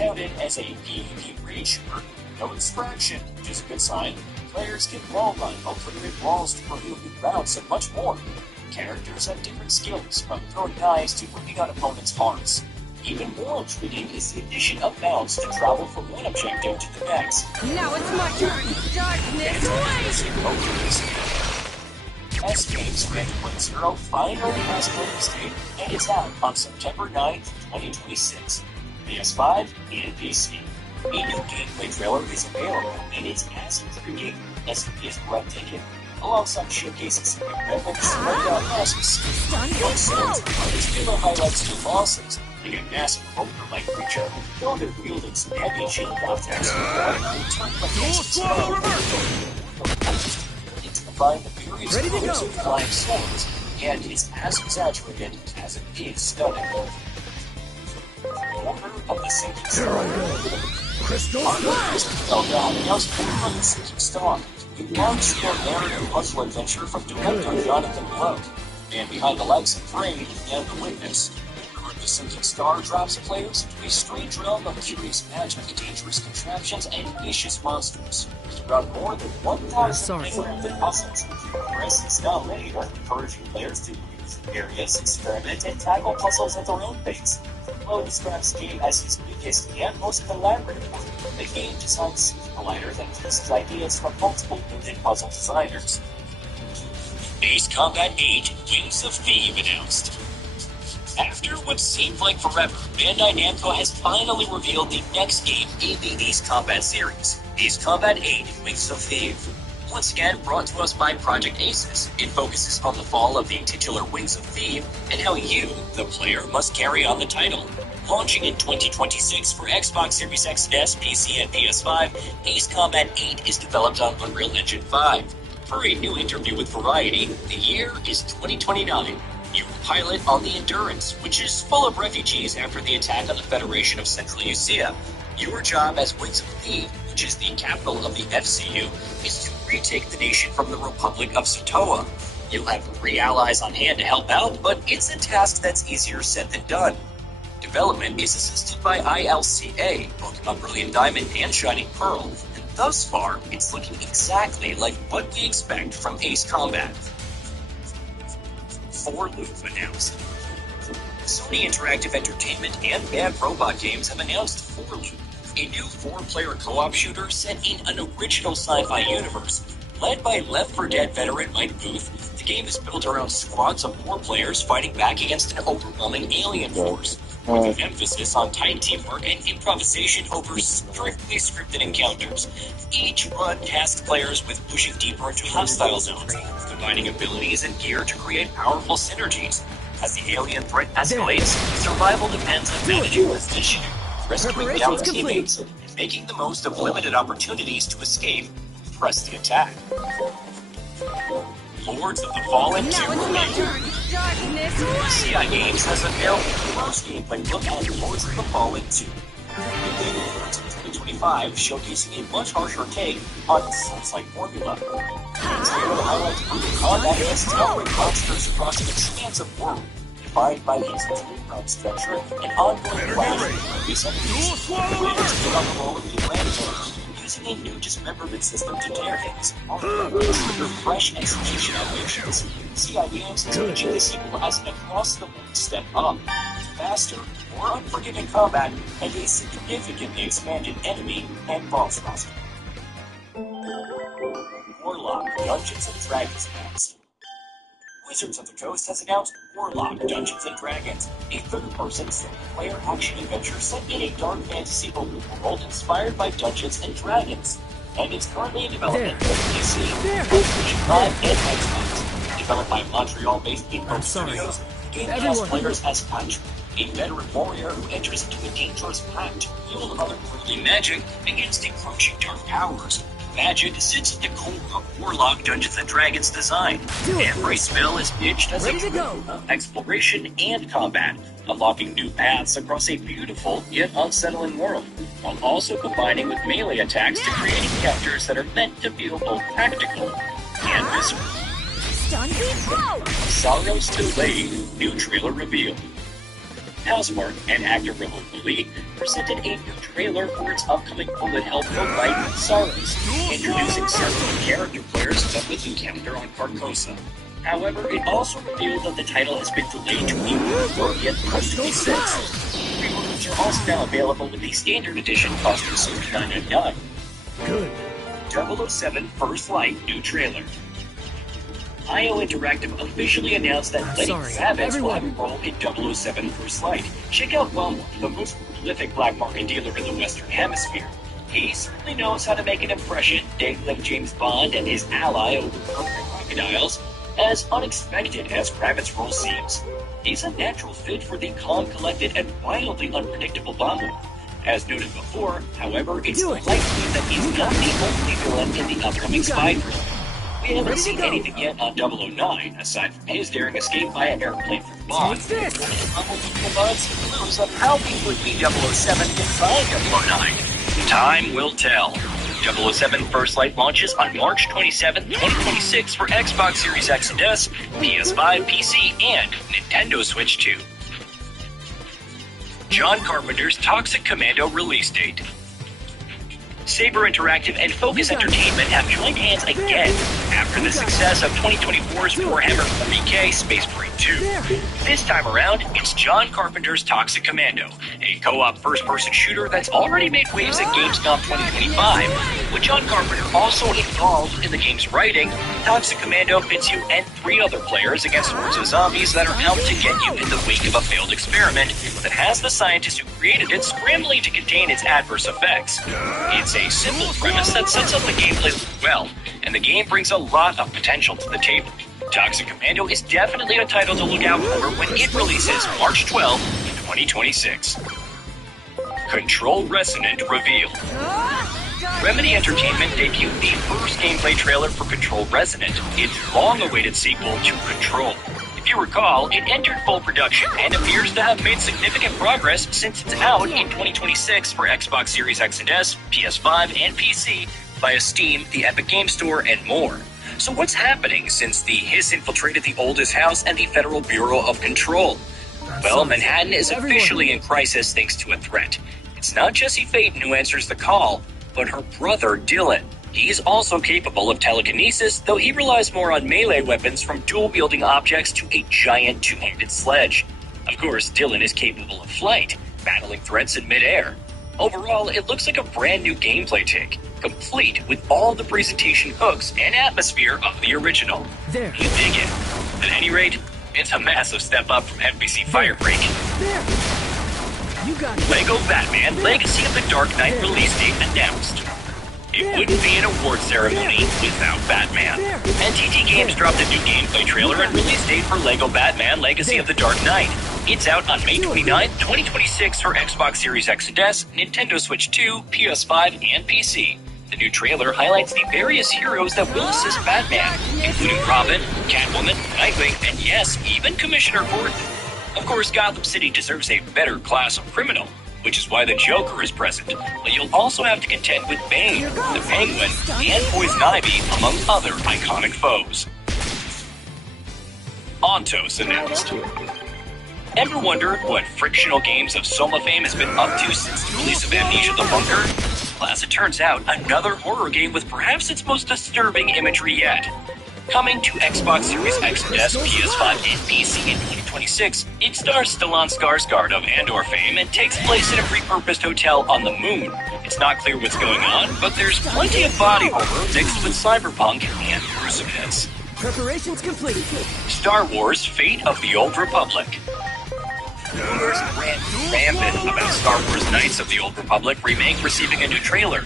touted as a PvP raid shooter, no distraction, which is a good sign. Players can wall run, obliterate walls to reveal new routes, and much more. Characters have different skills, from throwing knives to ripping out opponents' hearts. Even more intriguing is the addition of mounts to travel from one objective to the next. Now it's my turn! Darkness waits! S-Games Grand 1.0 finally has a release date, and it's out on September 9th, 2026. PS5 and PC. A new gameplay trailer is available, and it's as intriguing as it is breathtaking, alongside showcasing some new weapons, breakout masks, this trailer highlights new bosses, like a massive ogre-like creature, though they're wielding some heavy chain objects, to combine the various colors of flying swords, and it's as exaggerated as it is stunning. Order of the Sinking Star. Crystal announced Order of the Sinking Star, a large-scale narrative puzzle adventure from director Jonathan Blow, and behind the likes of Braid and The Witness. Order of the Sinking Star drops players into a strange realm of curious magic, dangerous contraptions, and vicious monsters. Throughout more than 1,000 interactive puzzles, Chris is now linear, encouraging players to use areas, experiment, and tackle puzzles at their own pace. Blow describes the game as his biggest and most collaborative one, a game designed super lighter that uses ideas from multiple indie puzzle designers. Ace Combat 8 Wings of Thief announced. After what seemed like forever, Bandai Namco has finally revealed the next game in the Ace Combat series, Ace Combat 8 Wings of Thief. Once again brought to us by Project Aces, it focuses on the fall of the titular Wings of Thief and how you, the player, must carry on the title. Launching in 2026 for Xbox Series XS, PC, and PS5, Ace Combat 8 is developed on Unreal Engine 5. Per a new interview with Variety, the year is 2029. You pilot on the Endurance, which is full of refugees after the attack on the Federation of Central Usia. Your job as Wings of Thief, which is the capital of the FCU, is to retake the nation from the Republic of Satoa. You'll have 3 allies on hand to help out, but it's a task that's easier said than done. Development is assisted by ILCA, Pokemon Brilliant Diamond and Shining Pearl, and thus far, it's looking exactly like what we expect from Ace Combat. 4-Loop announced. Sony Interactive Entertainment and Bad Robot Games have announced 4-Loop, a new 4-player co-op shooter set in an original sci-fi universe. Led by Left 4 Dead veteran Mike Booth, the game is built around squads of 4 players fighting back against an overwhelming alien force, with an emphasis on tight teamwork and improvisation over strictly scripted encounters. Each run tasks players with pushing deeper into hostile zones, combining abilities and gear to create powerful synergies. As the alien threat escalates, survival depends on managing this issue, rescuing down teammates, and making the most of limited opportunities to escape. Press the attack. Lords of the Fallen 2 CI Games has unveiled the first gameplay look at Lords of the Fallen 2. The game returns in 2025, showcasing a much harsher take on the Souls-like formula. The trailer highlights brutal combat against towering monsters across an expansive world, defined by its round structure and ongoing clash with previous enemies. Players take on the role of the Atlanteans, using a new dismemberment system to tear things apart and trigger fresh execution animations. CI Games is pitching the sequel as an across-the-board step up, faster, more unforgiving combat, and a significantly expanded enemy and boss roster. Warlock Dungeons & Dragons announced. Wizards of the Coast has announced Warlock Dungeons & Dragons, a third-person single-player action-adventure set in a dark fantasy open world inspired by Dungeons & Dragons, and it's currently in development for PC, PlayStation 5, and Xbox. Developed by Montreal-based Invo Studios, the game casts players as Patrick, a veteran warrior who enters into a dangerous pact to wield otherworldly magic against encroaching dark powers. Magic sits at the core of Warlock Dungeons & Dragons design. Every spell is pitched as a tool of exploration and combat, unlocking new paths across a beautiful yet unsettling world, while also combining with melee attacks to create encounters that are meant to feel both tactical and visceral. Sorrow's Delayed, new trailer revealed. Housemarque and actor Rahul Lee presented a new trailer for its upcoming bullet hell for Light and Sorrows, introducing several character players that we encounter on Carcosa. However, it also revealed that the title has been delayed to April 30th, 2026. Pre-orders are also now available with the Standard Edition costing $69.99. Good. 007 First Light new trailer. IO Interactive officially announced that Lenny Kravitz will have a role in 007 First Light. Check out Walmart, the most prolific black market dealer in the Western Hemisphere. He certainly knows how to make an impression, dangling James Bond and his ally over purple crocodiles. As unexpected as Kravitz's role seems, he's a natural fit for the calm, collected, and wildly unpredictable Bond. As noted before, however, it's likely that he's not the only villain in the upcoming spy thriller. We haven't seen anything yet on 009, aside from his daring escape by an airplane from Bond. What's this? We'll find some clues of how he would be 007 inside 009. Time will tell. 007 First Light launches on March 27, 2026 for Xbox Series X and S, PS5, PC, and Nintendo Switch 2. John Carpenter's Toxic Commando release date. Saber Interactive and Focus Entertainment have joined hands again after the success of 2024's Warhammer 40k Space Marine 2. This time around, it's John Carpenter's Toxic Commando, a co-op first-person shooter that's already made waves at Gamescom 2025. With John Carpenter also involved in the game's writing, Toxic Commando pits you and 3 other players against hordes of zombies that are out to get you in the wake of a failed experiment that has the scientists who created it scrambling to contain its adverse effects. It's a simple premise that sets up the gameplay well, and the game brings a lot of potential to the table. Toxic Commando is definitely a title to look out for when it releases March 12, 2026. Control Resonant revealed. Remedy Entertainment debuted the first gameplay trailer for Control Resonant, its long-awaited sequel to Control. If you recall, it entered full production and appears to have made significant progress since it's out in 2026 for Xbox Series X and S, PS5, and PC via Steam, the Epic Games Store, and more. So what's happening since the Hiss infiltrated the oldest house and the Federal Bureau of Control? Well, Manhattan is officially in crisis thanks to a threat. It's not Jesse Faden who answers the call, but her brother Dylan. He's also capable of telekinesis, though he relies more on melee weapons from dual-wielding objects to a giant two-handed sledge. Of course, Dylan is capable of flight, battling threats in midair. Overall, it looks like a brand new gameplay take, complete with all the presentation hooks and atmosphere of the original. There. You dig it? At any rate, it's a massive step up from NBC Firebreak. There. You got it. Lego Batman Legacy of the Dark Knight release date announced. It wouldn't be an award ceremony without Batman. NTT Games dropped a new gameplay trailer and release date for Lego Batman Legacy of the Dark Knight. It's out on May 29th, 2026 for Xbox Series X and S, Nintendo Switch 2, PS5, and PC. The new trailer highlights the various heroes that will assist Batman, including Robin, Catwoman, Nightwing, and yes, even Commissioner Gordon. Of course, Gotham City deserves a better class of criminal, which is why the Joker is present, but you'll also have to contend with Bane, the Penguin, and Poison Ivy, among other iconic foes. Ontos announced. Ever wondered what frictional games of Soma fame has been up to since the release of Amnesia the Bunker? Well, as it turns out, another horror game with perhaps its most disturbing imagery yet. Coming to Xbox Series X and S, PS5, and PC in 2026, it stars Stellan Skarsgård of Andor fame and takes place in a repurposed hotel on the moon. It's not clear what's going on, but there's plenty of body horror mixed with cyberpunk and gruesomeness. Preparations complete. Star Wars Fate of the Old Republic. Rumors ran rampant about Star Wars Knights of the Old Republic remake receiving a new trailer,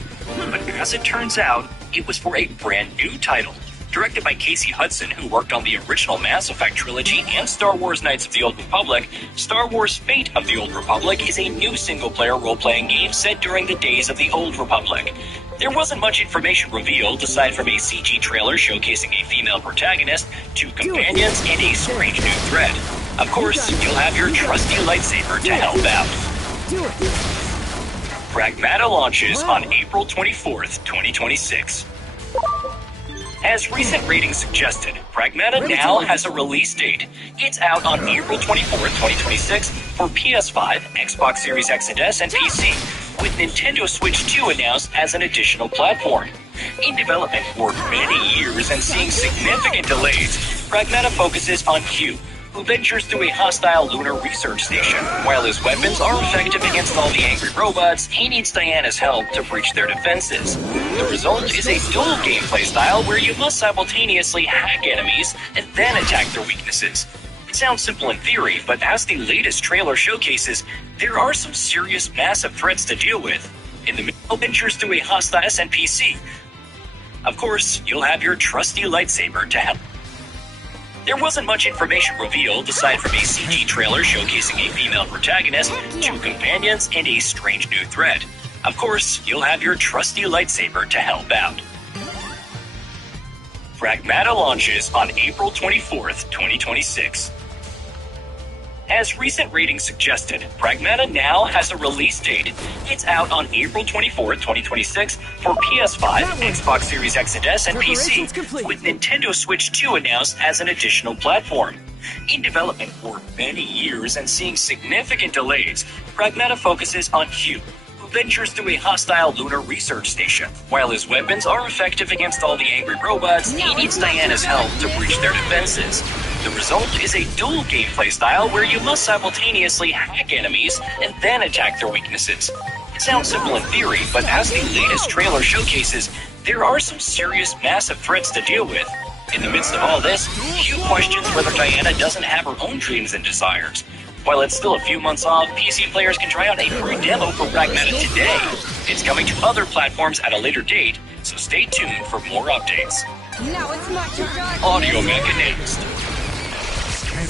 but as it turns out, it was for a brand new title. Directed by Casey Hudson, who worked on the original Mass Effect trilogy and Star Wars Knights of the Old Republic, Star Wars Fate of the Old Republic is a new single-player role-playing game set during the days of the Old Republic. There wasn't much information revealed aside from a CG trailer showcasing a female protagonist, 2 companions, and a strange new threat. Of course, you'll have your trusty lightsaber to help out. Do it. Pragmata launches on April 24th, 2026. As recent ratings suggested, Pragmata now has a release date. It's out on April 24th, 2026 for PS5, Xbox Series X and S, and PC, with Nintendo Switch 2 announced as an additional platform. In development for many years and seeing significant delays, Pragmata focuses on Q, who ventures through a hostile lunar research station. While his weapons are effective against all the angry robots, he needs Diana's help to breach their defenses. The result is a dual gameplay style where you must simultaneously hack enemies and then attack their weaknesses. It sounds simple in theory, but as the latest trailer showcases, there are some serious massive threats to deal with. In the middle, ventures through a hostile SNPC. Of course, you'll have your trusty lightsaber to help. There wasn't much information revealed aside from a CG trailer showcasing a female protagonist, 2 companions, and a strange new threat. Of course, you'll have your trusty lightsaber to help out. Pragmata launches on April 24th, 2026. As recent ratings suggested, Pragmata now has a release date. It's out on April 24th, 2026 for PS5, Xbox Series X and S, and PC, with Nintendo Switch 2 announced as an additional platform. In development for many years and seeing significant delays, Pragmata focuses on Q, who ventures through a hostile lunar research station. While his weapons are effective against all the angry robots, he needs Diana's help to breach their defenses. The result is a dual gameplay style where you must simultaneously hack enemies and then attack their weaknesses. It sounds simple in theory, but as the latest trailer showcases, there are some serious massive threats to deal with. In the midst of all this, Q questions whether Diana doesn't have her own dreams and desires. While it's still a few months off, PC players can try out a free demo for Pragmata today. It's coming to other platforms at a later date, so stay tuned for more updates. Now it's my turn. Audio Mecha next.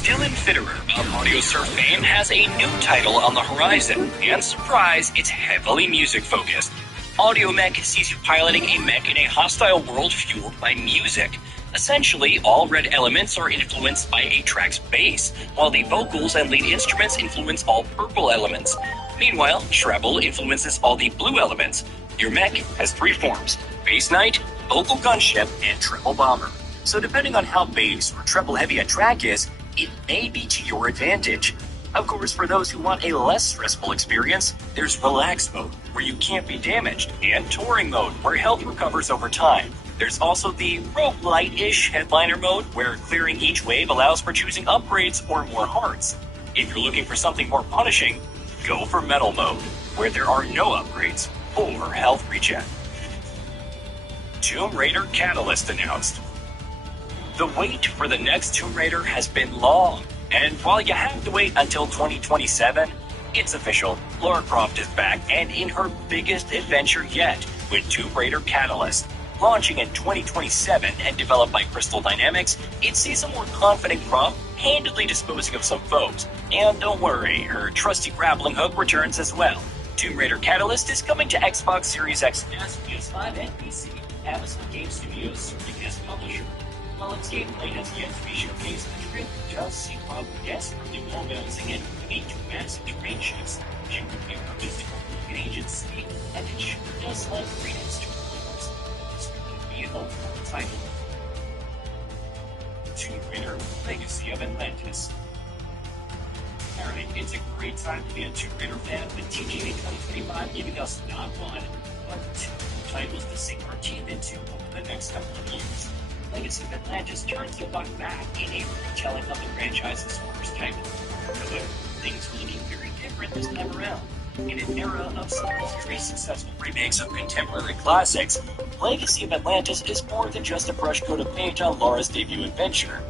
Dylan Fitterer of Audio Surf fame has a new title on the horizon, and surprise, it's heavily music-focused. Audio Mech sees you piloting a mech in a hostile world fueled by music. Essentially, all red elements are influenced by a track's bass, while the vocals and lead instruments influence all purple elements. Meanwhile, treble influences all the blue elements. Your mech has 3 forms: bass knight, vocal gunship, and treble bomber. So depending on how bass or treble heavy a track is, it may be to your advantage. Of course, for those who want a less stressful experience, there's relax mode, where you can't be damaged, and touring mode, where health recovers over time. There's also the roguelite-ish headliner mode, where clearing each wave allows for choosing upgrades or more hearts. If you're looking for something more punishing, go for metal mode, where there are no upgrades or health regen. Tomb Raider Catalyst announced. The wait for the next Tomb Raider has been long, and while you have to wait until 2027, it's official. Lara Croft is back and in her biggest adventure yet with Tomb Raider Catalyst. Launching in 2027 and developed by Crystal Dynamics, it sees a more confident Croft handily disposing of some foes. And don't worry, her trusty grappling hook returns as well. Tomb Raider Catalyst is coming to Xbox Series X and S, PS5, and PC. Amazon Game Studios serving as publisher. While its gameplay has yet to be showcased, the trailer does see Croft desperately mobilizing it to meet 2 massive terrain shifts. She could be purchased to complete an agency, and it sure does lend credence to rumors. This could be an ultimate title. Tomb Raider: Legacy of Atlantis. Alright, it's a great time to be a Tomb Raider fan with TGA 2025 giving us not 1, but 2 titles to sink our teeth into over the next couple of years. Legacy of Atlantis turns the clock back in a retelling of the franchise's first title. However, things are looking very different this time around. In an era of some very successful remakes of contemporary classics, Legacy of Atlantis is more than just a brush coat of paint on Lara's debut adventure.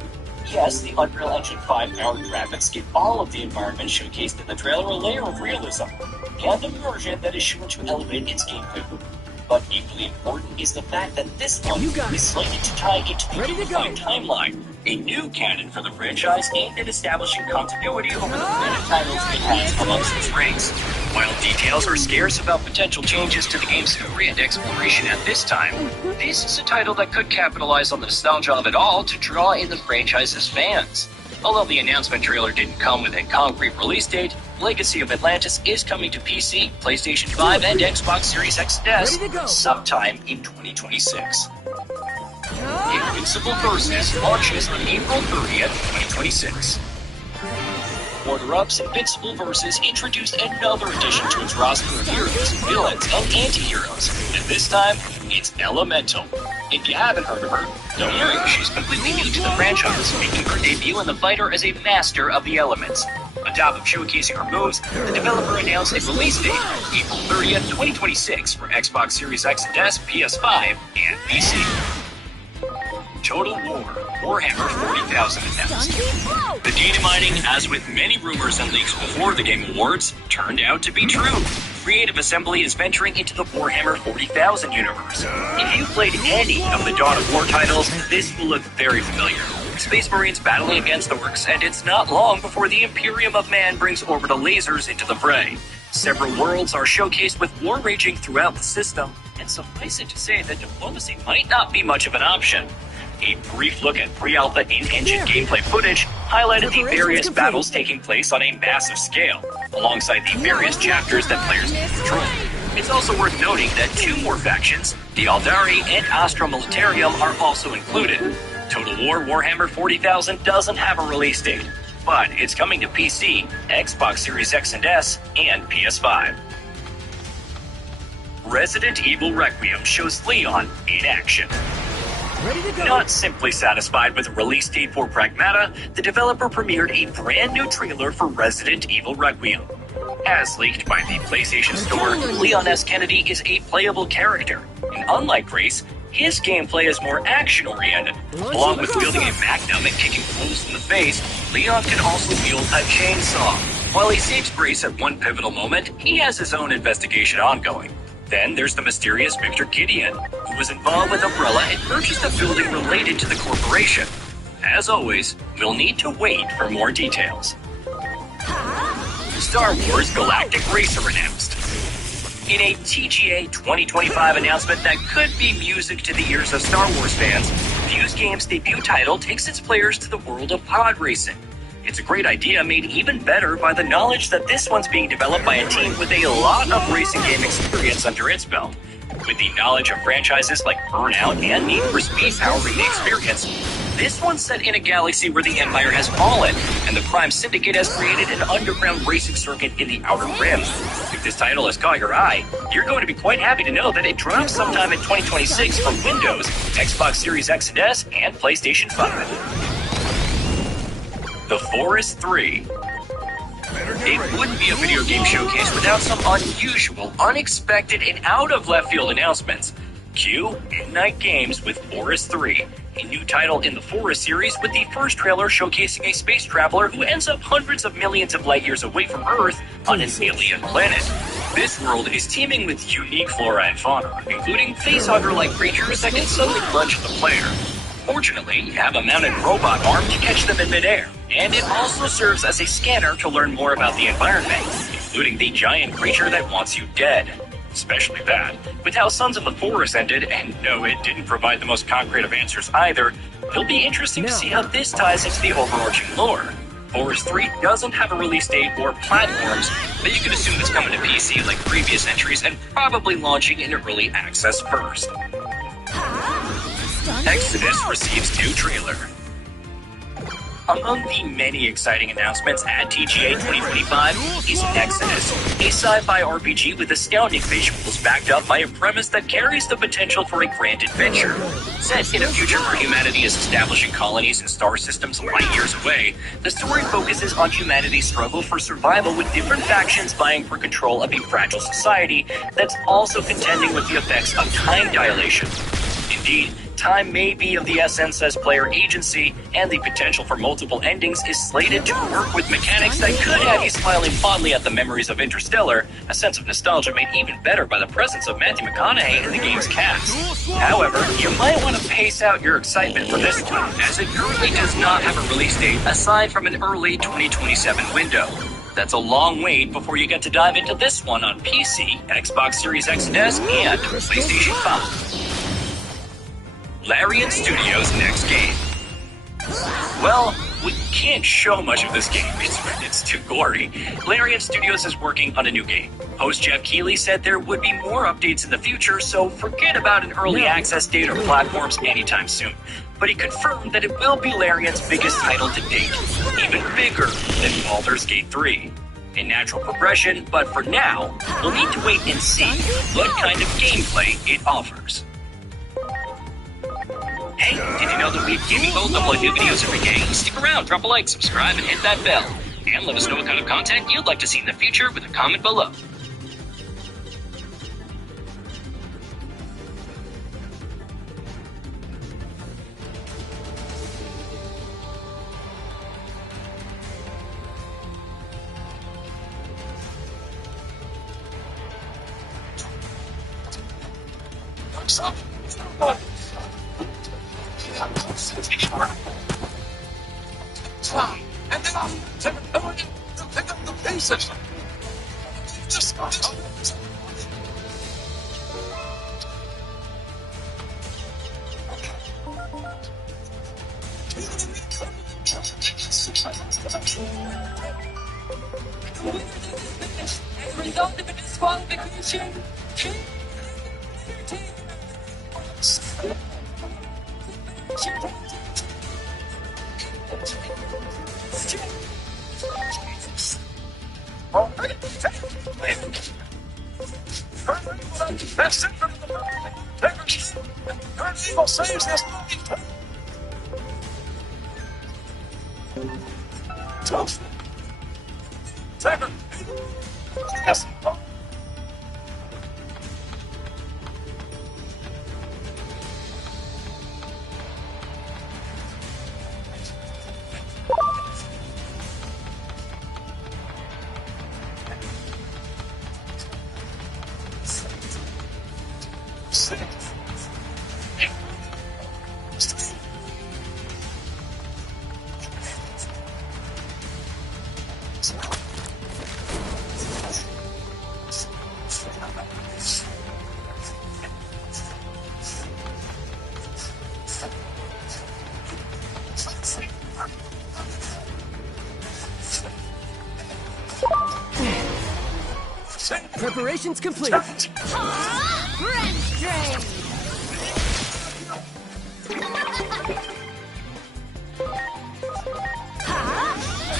Yes, the Unreal Engine 5 powered graphics give all of the environments showcased in the trailer a layer of realism, and immersion that is sure to elevate its gameplay. But equally important is the fact that this one is slated to tie into the unified timeline, a new canon for the franchise aimed at establishing continuity over the many titles it has amongst its ranks. While details are scarce about potential changes to the game's story and exploration at this time, this is a title that could capitalize on the nostalgia of it all to draw in the franchise's fans. Although the announcement trailer didn't come with a concrete release date, Legacy of Atlantis is coming to PC, PlayStation 5, and Xbox Series X and S sometime in 2026. Invincible Versus launches on April 30th, 2026. Order-Up's Invincible Versus introduced another addition to its roster of heroes, villains, and anti-heroes, and this time, it's Elemental. If you haven't heard of her, don't worry, she's completely new to the franchise, making her debut in the fighter as a master of the elements. On top of showcasing her moves, the developer announced a release date, April 30th, 2026 for Xbox Series X and S, PS5, and PC. Total War Warhammer 40,000 announced. The data mining, as with many rumors and leaks before the Game Awards, turned out to be true. Creative Assembly is venturing into the Warhammer 40,000 universe. If you've played any of the Dawn of War titles, this will look very familiar. Space Marines battling against orcs, and it's not long before the Imperium of Man brings orbital lasers into the fray. Several worlds are showcased with war raging throughout the system, and suffice it to say that diplomacy might not be much of an option. A brief look at pre-alpha in-engine gameplay footage highlighted the various battles taking place on a massive scale, alongside the various chapters that players can control. It's also worth noting that two more factions, the Aldari and Astra Militarium, are also included. Total War Warhammer 40,000 doesn't have a release date, but it's coming to PC, Xbox Series X and S, and PS5. Resident Evil Requiem shows Leon in action. Ready to go. Not simply satisfied with a release date for Pragmata, the developer premiered a brand new trailer for Resident Evil Requiem. As leaked by the PlayStation Store, Leon S. Kennedy is a playable character, and unlike Grace, his gameplay is more action-oriented. Along with wielding a magnum and kicking foes in the face, Leon can also wield a chainsaw. While he saves Grace at one pivotal moment, he has his own investigation ongoing. Then there's the mysterious Victor Gideon, who was involved with Umbrella and purchased a building related to the corporation. As always, we'll need to wait for more details. Star Wars Galactic Racer announced. In a TGA 2025 announcement that could be music to the ears of Star Wars fans, Fuse Games' debut title takes its players to the world of pod racing. It's a great idea made even better by the knowledge that this one's being developed by a team with a lot of racing game experience under its belt. With the knowledge of franchises like Burnout and Need for Speed powering the experience, this one's set in a galaxy where the Empire has fallen, and the Prime Syndicate has created an underground racing circuit in the Outer Rim. If this title has caught your eye, you're going to be quite happy to know that it drops sometime in 2026 for Windows, Xbox Series X and S, and PlayStation 5. The Forest 3. It wouldn't be a video game showcase without some unusual, unexpected, and out-of-left-field announcements. Cue Midnight Games with Forest 3, a new title in the Forest series with the first trailer showcasing a space traveler who ends up hundreds of millions of light years away from Earth on an alien planet. This world is teeming with unique flora and fauna, including facehugger-like creatures that can suddenly lunge at the player. Fortunately, you have a mounted robot arm to catch them in midair, and it also serves as a scanner to learn more about the environment, including the giant creature that wants you dead. Especially that, with how Sons of the Forest ended, and no, it didn't provide the most concrete of answers either, it'll be interesting to see how this ties into the overarching lore. Forest 3 doesn't have a release date or platforms, but you can assume it's coming to PC like previous entries and probably launching in early access first. Exodus receives new trailer. Among the many exciting announcements at TGA 2025 is Exodus, a sci-fi RPG with astounding visuals backed up by a premise that carries the potential for a grand adventure. Set in a future where humanity is establishing colonies in star systems light years away, the story focuses on humanity's struggle for survival with different factions vying for control of a fragile society that's also contending with the effects of time dilation. Indeed, time may be of the essence as player agency, and the potential for multiple endings is slated to work with mechanics that could have you smiling fondly at the memories of Interstellar, a sense of nostalgia made even better by the presence of Matthew McConaughey in the game's cast. However, you might want to pace out your excitement for this one, as it currently does not have a release date aside from an early 2027 window. That's a long wait before you get to dive into this one on PC, Xbox Series X and S, and PlayStation 5. Larian Studios' next game. Well, we can't show much of this game. It's too gory. Larian Studios is working on a new game. Host Jeff Keighley said there would be more updates in the future, so forget about an early access date or platforms anytime soon. But he confirmed that it will be Larian's biggest title to date, even bigger than Baldur's Gate 3. In natural progression, but for now, we'll need to wait and see what kind of gameplay it offers. Hey, did you know that we Gaming Both upload new videos every day? Stick around, drop a like, subscribe, and hit that bell. And let us know what kind of content you'd like to see in the future with a comment below. And then pick up the pieces. As a result of a disqualification, That's it. Evil saves this. Taker. Yes. Preparations complete. Wrench Drain!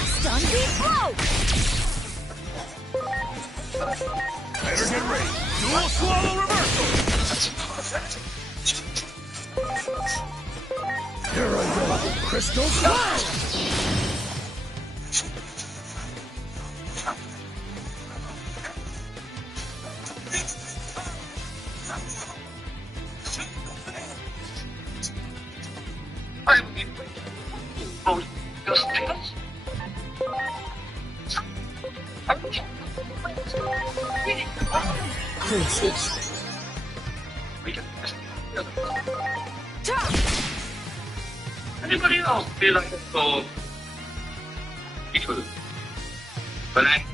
Stun Beat Blow! Better get ready. Dual Swallow Reversal. Here I go. Crystal Flash. Anybody else feel like it's so equal? But I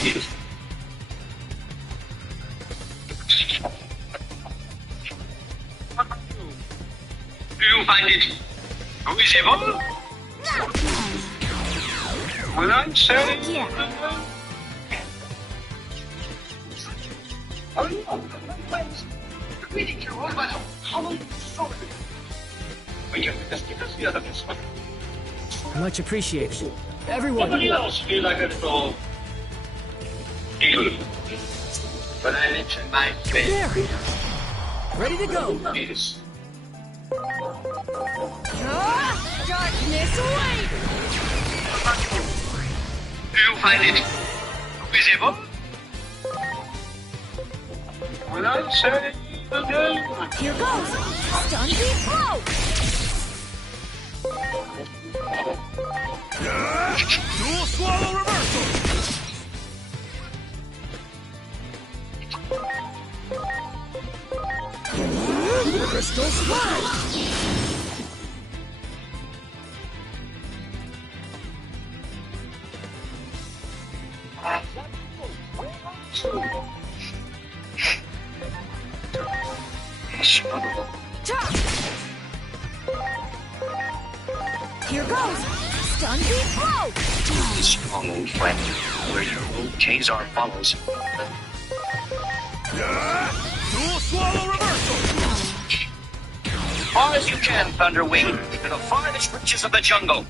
yes. Do you find it visible? When I'm saying Much appreciated. Everyone. Nobody else feel like it's so equal. But I mentioned my face. There. Ready to go. Yes. Darkness away! Do you find it visible? When I say again. Here goes! Stun Beat Blow! Dual Swallow Reversal. Crystal Splash. goes! Stun beat blow! The strong old friend, where your old Kazar follows. Dual swallow reversal! Far as you can, Thunderwing, to the farthest reaches of the jungle.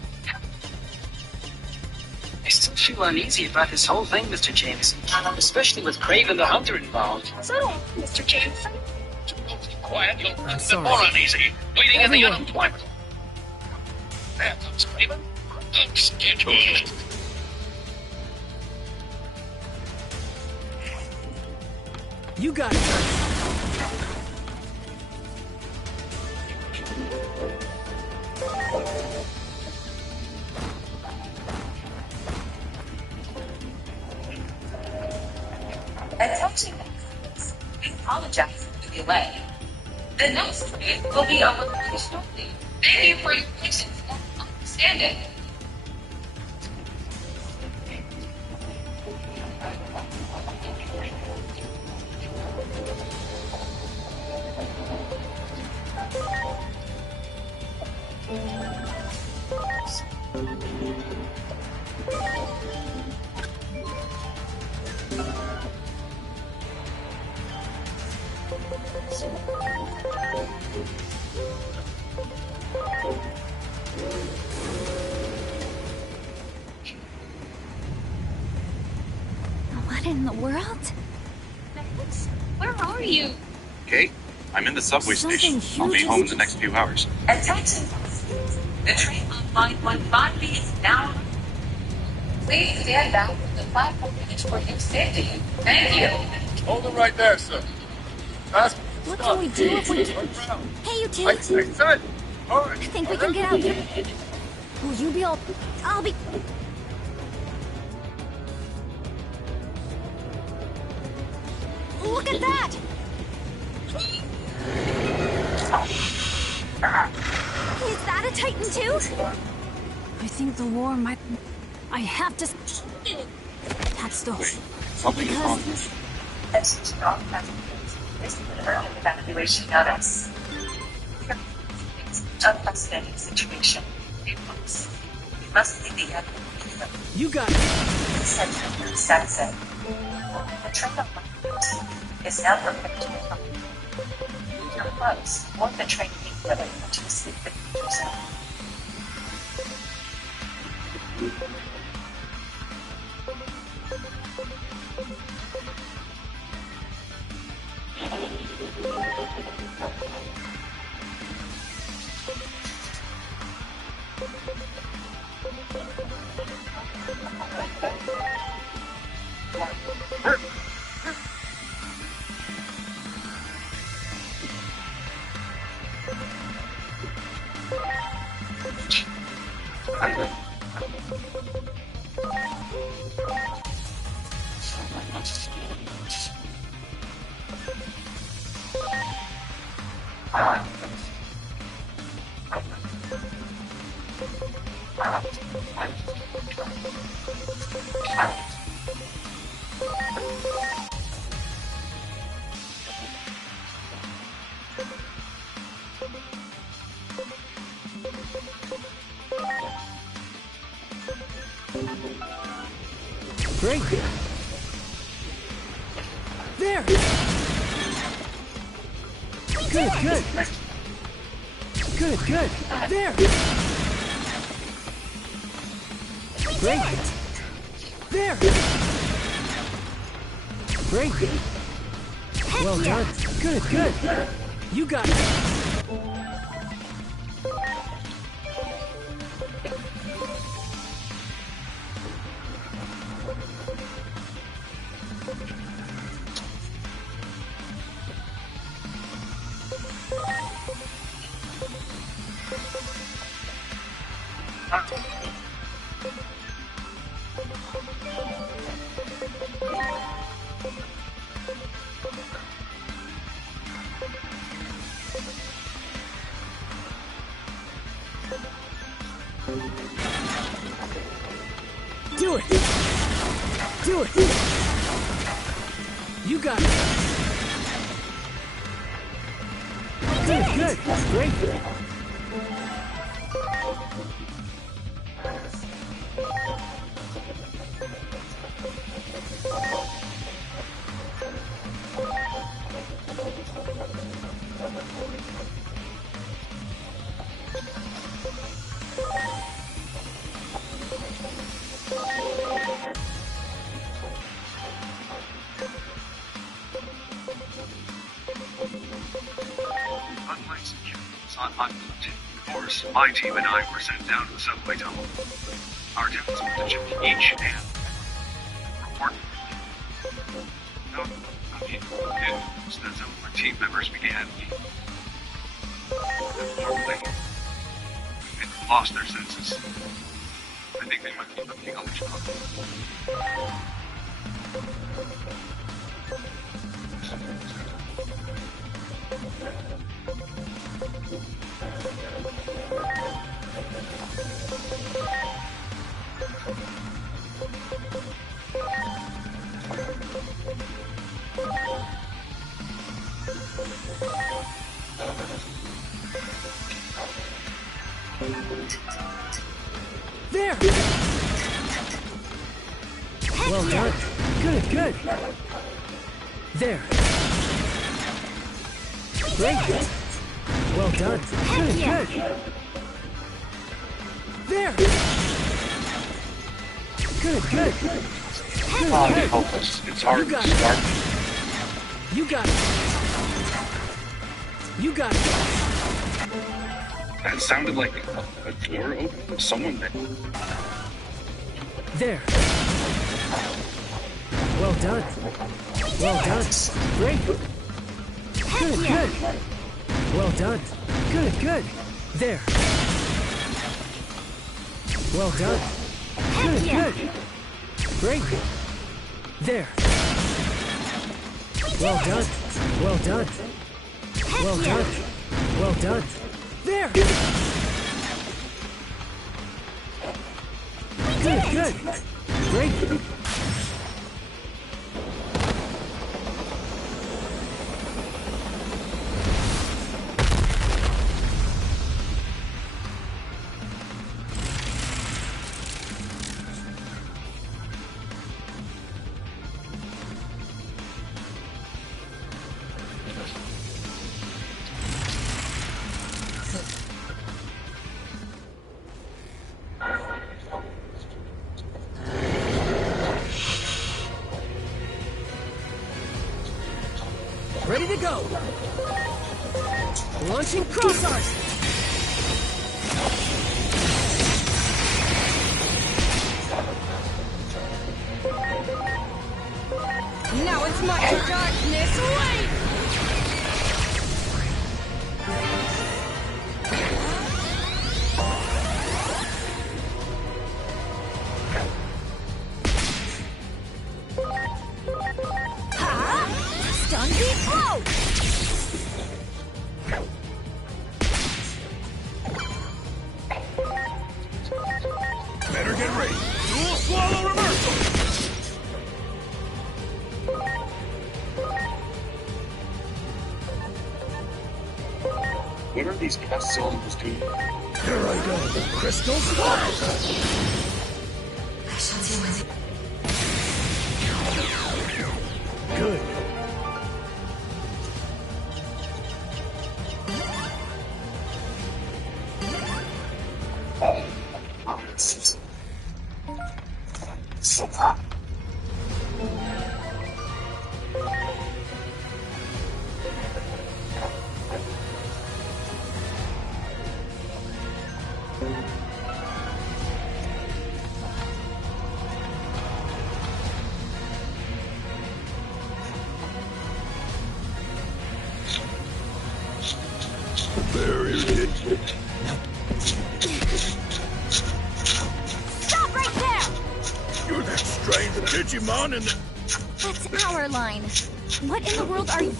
I still feel uneasy about this whole thing, Mr. Jameson. Especially with Craven the Hunter involved. So, Mr. Jameson. Quiet, you'll get more uneasy, waiting in the unemployment. There comes Craven. Schedule. You got it. Attention, we apologize for the delay. The next train will be on the way shortly. Thank you for your patience and understanding. What in the world? Where are you? Okay, I'm in the subway Something station. I'll be huge home in is- the next few hours. Attention, the train on line 150 is now. Please stand down from the platform for your safety. Thank you. Hold it right there, sir. Ask What can we do if we... Hey, you two! I said, hurry. I think we can get out here. Will you be all... I'll be... Look at that! Is that a Titan too? I think the war might... I have to... That's the... Wait, something is wrong. Attention to all passengers. This is an early evacuation notice. It's an unprecedented situation. We must leave the airport. You got it. Central sunset. The train of 115 is now prepared to come. You're close. Board the train immediately to sleep the danger zone. Great. There. Good, good. Good, good. There. Great. There. Great. Well done. Good, good. You got it. Do it! Do it! You got it! Good, good! Great! on foot. Of course, my team and I were sent down to the subway tunnel. Our duties were to check each and report. No, that's how our team members began. Normally, they lost their senses. I think they might be looking on each other. There! Well done. Good, good. There. Great. Well done. Good, good. There. Good, good. Good, Oh, good. hopeless. It's hard You got to it. start. You got it. You got it. That sounded like a door opening. Someone there. There. Well done. Well done. Great. Good, good. Well done. Good, good. There. Well done. Good, good. Great. There. Well done. Well done. Well done. Well done. There. Good, good. Great. Ready to go. Launching cross arts. Now it's my darkness. Wait! Stun beat blow! Better get ready. Dual swallow reversal. What are these gas cylinders doing? Here I go. Crystal splash. Good. Very good. Stop right there! You're that strange Digimon in the... That's our line. What in the world are you?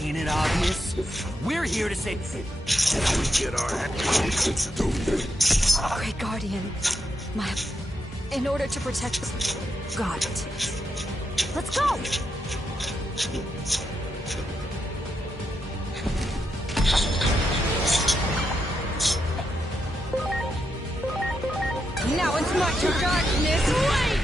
Ain't it obvious? We're here to say... We get our hands. Great Guardian. In order to protect us. Got it. Let's go! Now it's my turn. Darkness, wait!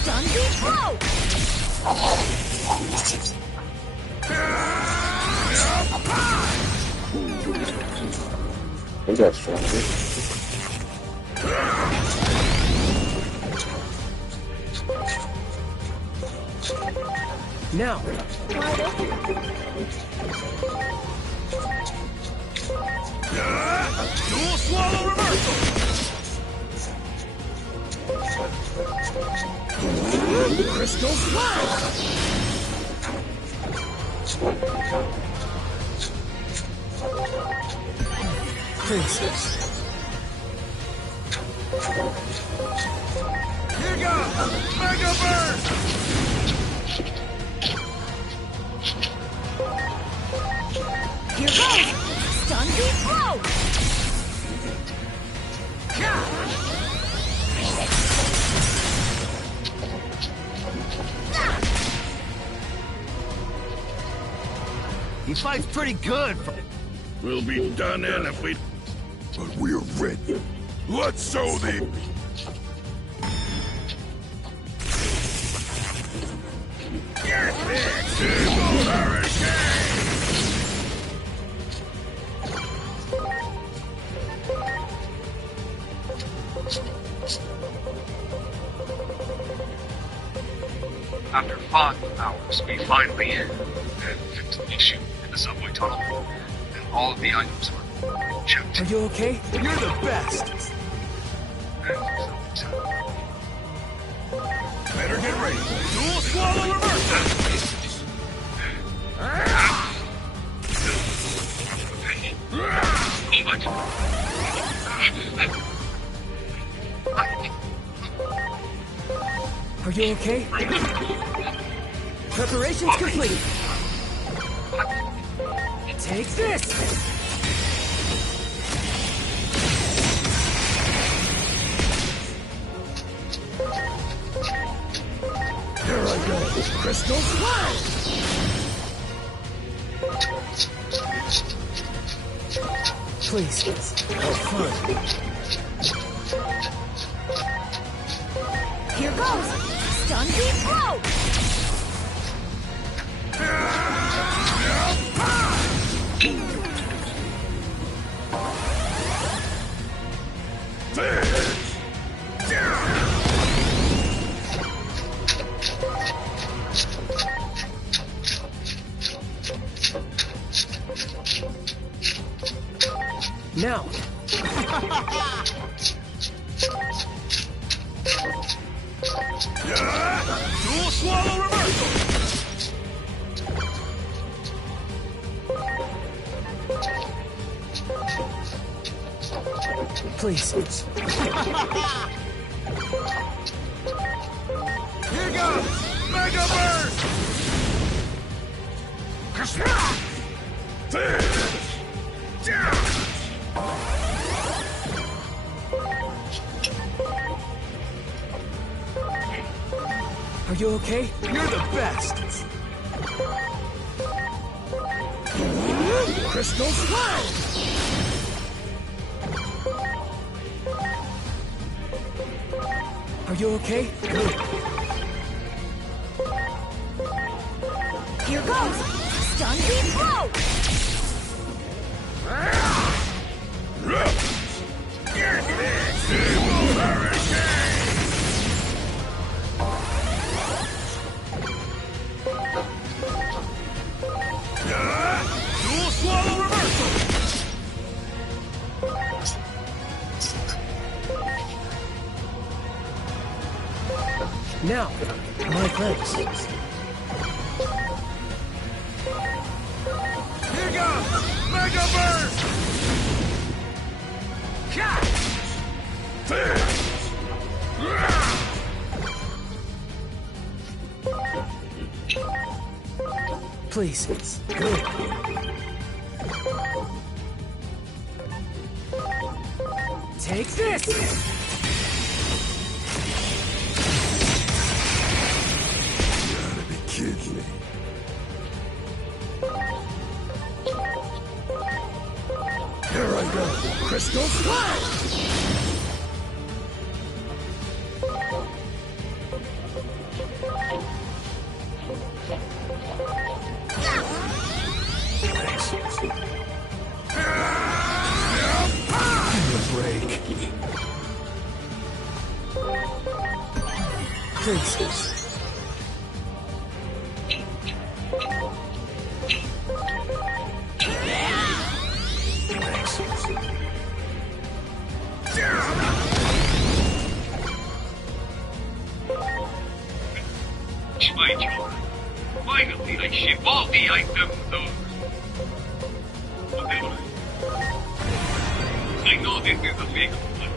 Stun beat blow! We got stronger. Now. Dual swallow reversal! Crystal Swirl! Princess. Here goes! Mega Burst! Here goes! Stun Beat Blow! He fights pretty good. We'll be done in if we... But we're ready. Let's show the... Get this! Evil Hurricane! After 5 hours, we finally end and fixed the issue in the subway tunnel, and all of the items were checked. Are you okay? You're the best! Better get ready. Dual swallow reversal! Are you okay? Preparations complete. Take this! Here I go. Crystal Swirl! Please, have fun. Here goes! Stun Beat Blow! Now. Dual swallow reversal! Please. Here goes! Mega Burst! Are you okay? You're the best! Crystal Swirl! Are you okay? Good. Here goes! Stun Beat Blow! Get this! Evil Hurricane! Dual swallow reversal! Now, my thanks. Here goes! Mega Burst! Please. Good. Take this! Gotta be kidding me. Here I go. Crystal Swirl! Break. Princess. my job. Finally, I ship all the items over. Whatever. I know this is a big one, but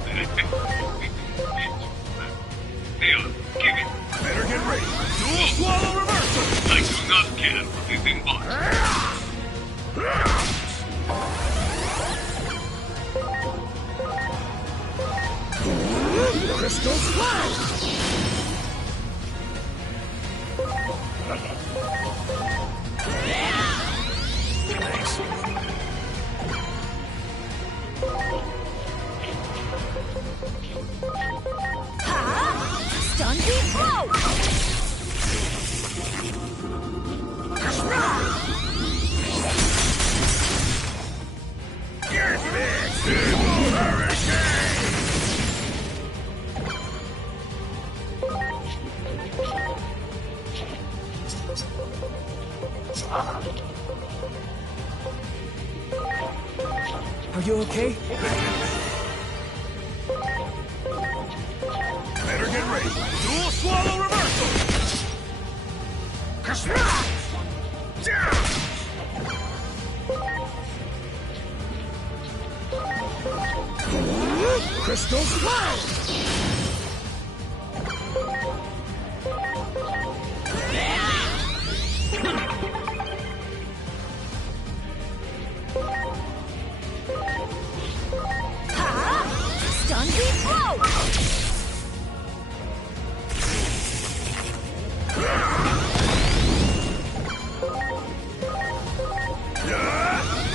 Still, give it. Better get ready. Dual swallow reversal. I do not care what is in box. Crystal Cloud! Stun beat blow! Get this! Hurricane! Are you okay? Better get ready. Dual swallow reversal. Crystal Cloud! Stun beat blow!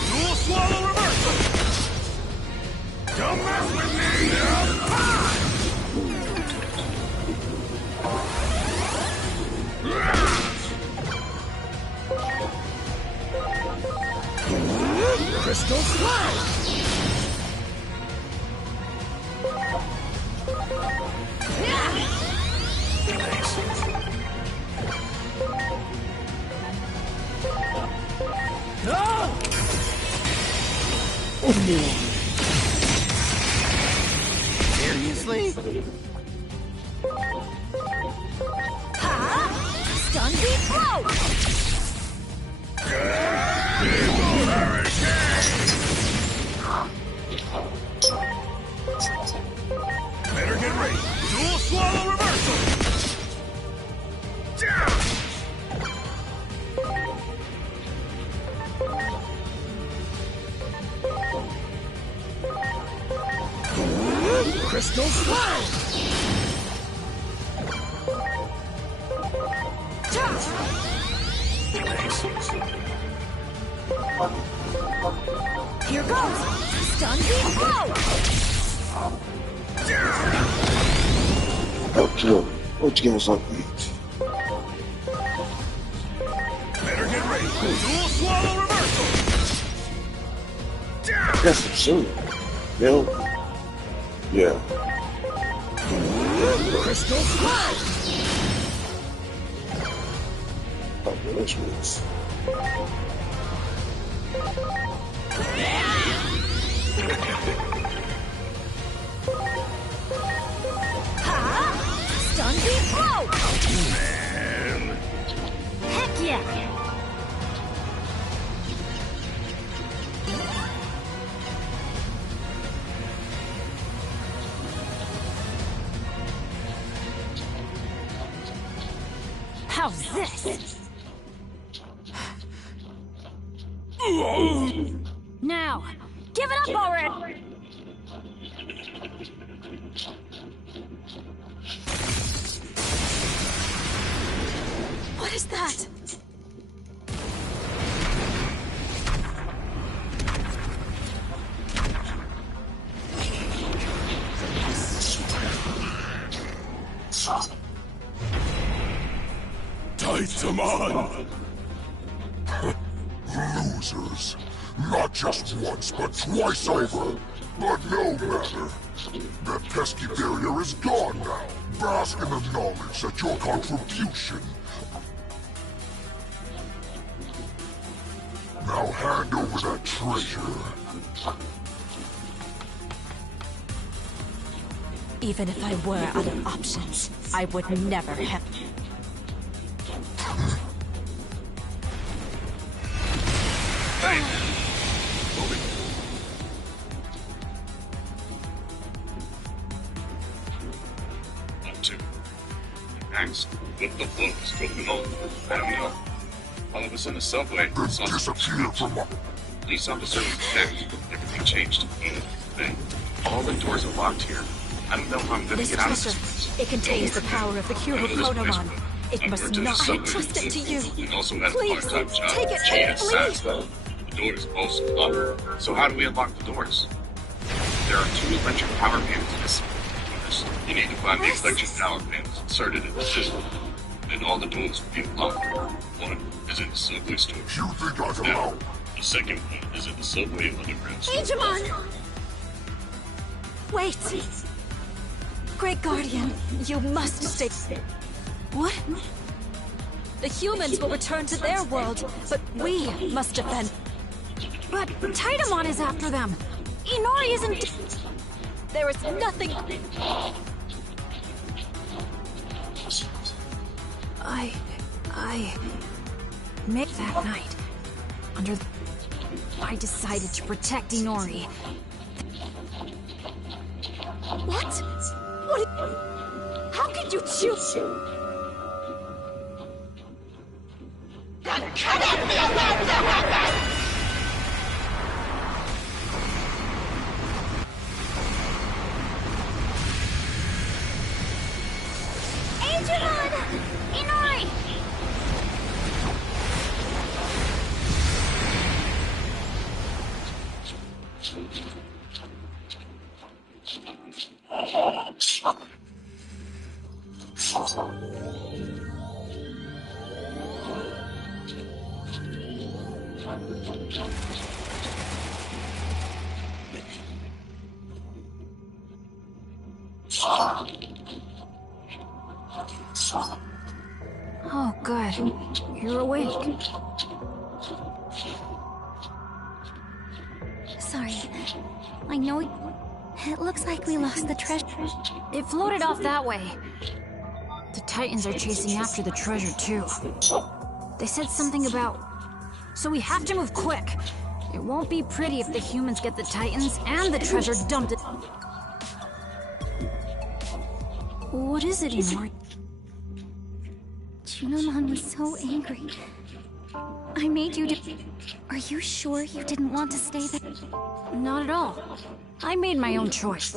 Dual swallow reversal. Don't mess with me! Crystal Cloud! Seriously? Stun beat blow! Better get ready. Dual swallow reversal. Crystal Cloud! Here goes! Stun beat blow! What you guys like these? Better get ready. Dual swallow reversal. That's some shooting. Milk? Yeah. Crystal Cloud! Oh, this was. Stun beat blow! Man! Heck yeah! How's this? Now, give it up already! What is that? Digimon! Losers. Not just once, but twice over. But no matter. That pesky barrier is gone now. Bask in the knowledge that your contribution. Now hand over that treasure. Even if I were out of options, I would never have... to. Asked, what the fuck is going on? I don't know. While I was in the subway, I saw Disappear from my... police officer was attacked. Everything changed. Then, all the doors are locked here. I don't know how I'm gonna This get out of this treasure, place. it contains the power of the Hero I know this place Pronomon. well. It I must worked in the not subway be trusted to you. and also had a Please, part-time job. take it, GSI. please. The door is also locked. So how do we unlock the doors? There are 2 electric power panels missing. You need to find the electric power panels inserted in the system. Then all the doors will be unlocked. One is in the subway store. You think I can Now, help? the second one is in the subway underground store. Digimon! Wait! Great Guardian, you must stay. What? The humans will return to their world, but we must defend. But Titamon is after them. Inori isn't. There is nothing. I met that night. I decided to protect Inori. What? What? How could you choose? Digimon! Inori! Oh, good. You're awake. Sorry. I know it looks like we lost the treasure. It floated off that way. The Titans are chasing after the treasure, too. They said something about... So we have to move quick. It won't be pretty if the humans get the Titans and the treasure dumped it. What is it, Inori? Junamon was so angry. I made you to... Are you sure you didn't want to stay there? Not at all. I made my own choice.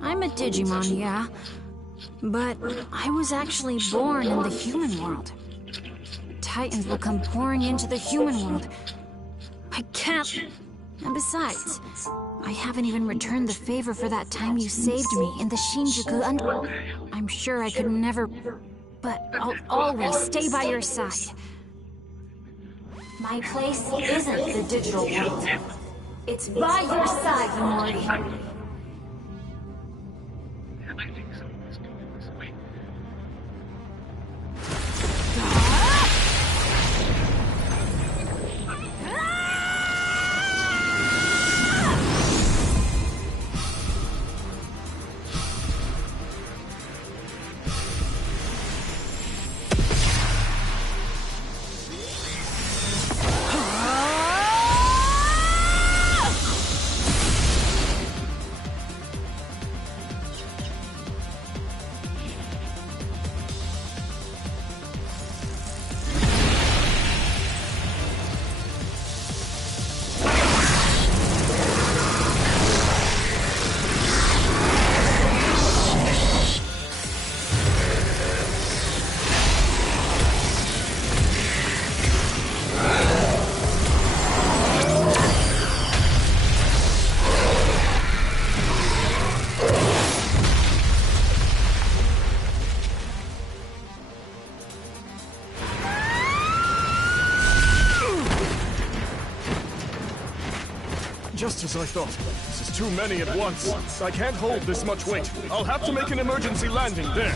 I'm a Digimon, yeah. But I was actually born in the human world. Titans will come pouring into the human world. I can't... And besides, I haven't even returned the favor for that time you saved me in the Shinjuku I'm sure I could never... But I'll always stay by your side. My place isn't the digital world. It's by your side, Inori. I think so. Let's go this way. Just as I thought. This is too many at once. I can't hold this much weight. I'll have to make an emergency landing there.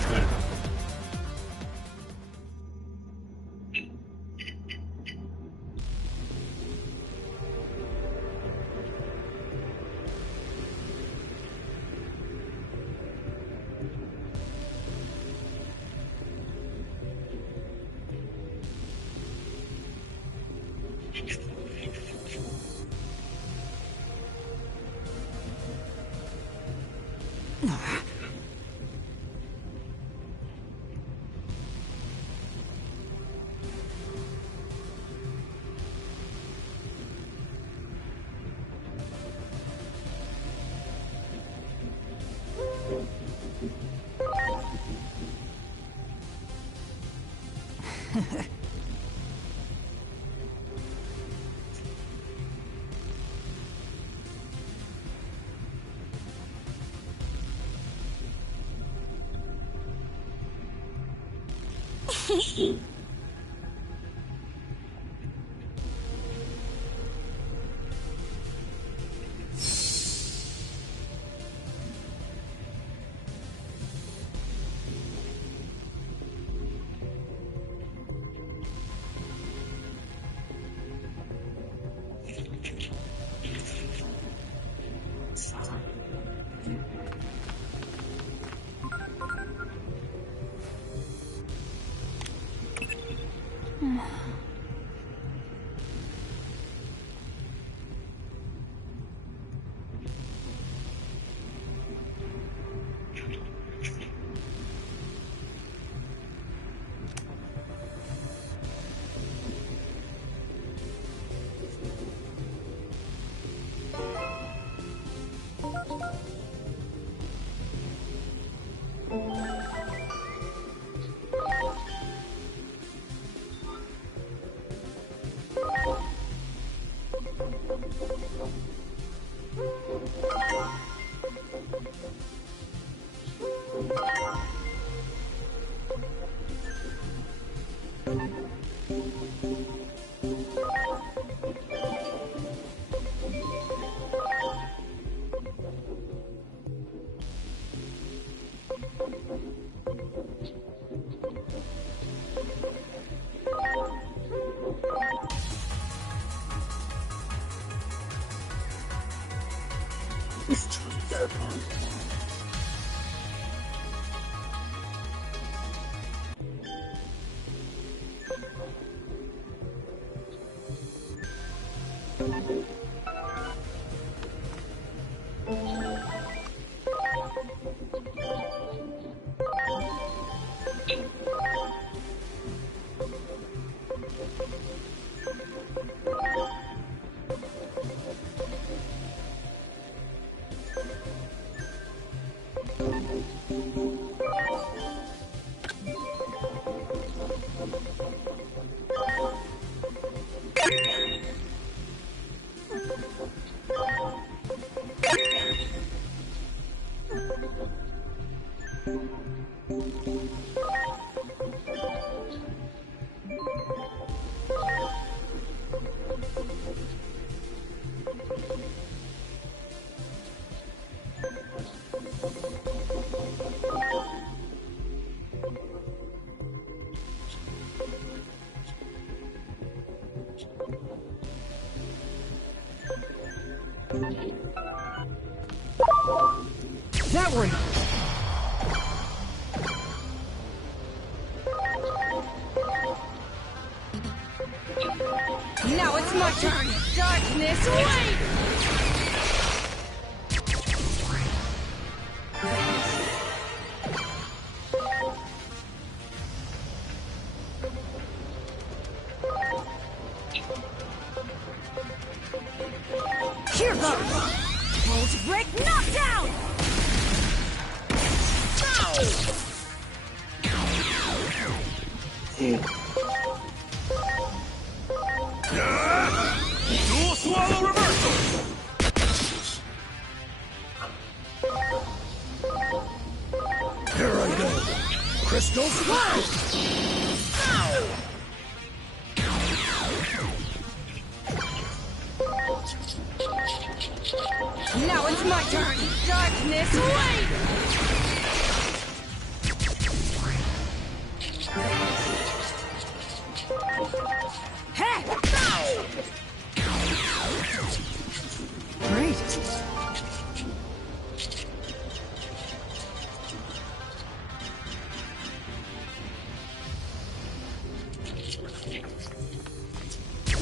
That one! Now it's my turn! Darkness, wait! Here goes! Volt break knockdown! Dual swallow reversal! Here I go! Crystal Swirl! Now it's my turn! Darkness, wait! Hey! Great!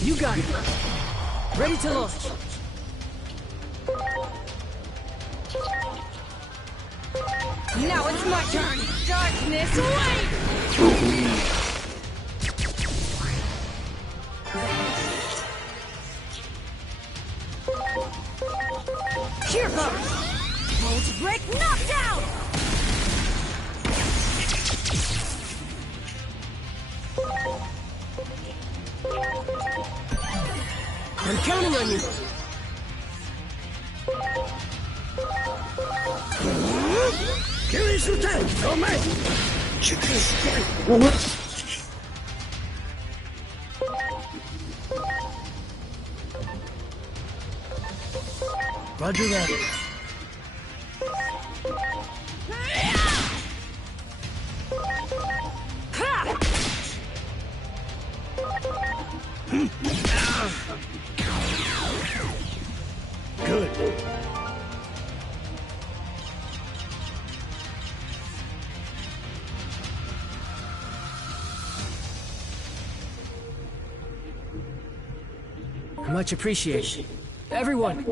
You got it! Ready to launch! Now it's my turn! Darkness, wait! Here goes! Volt break knockdown! I'm counting on you! Kirishute! Come Roger that. Good. Much appreciated. Everyone!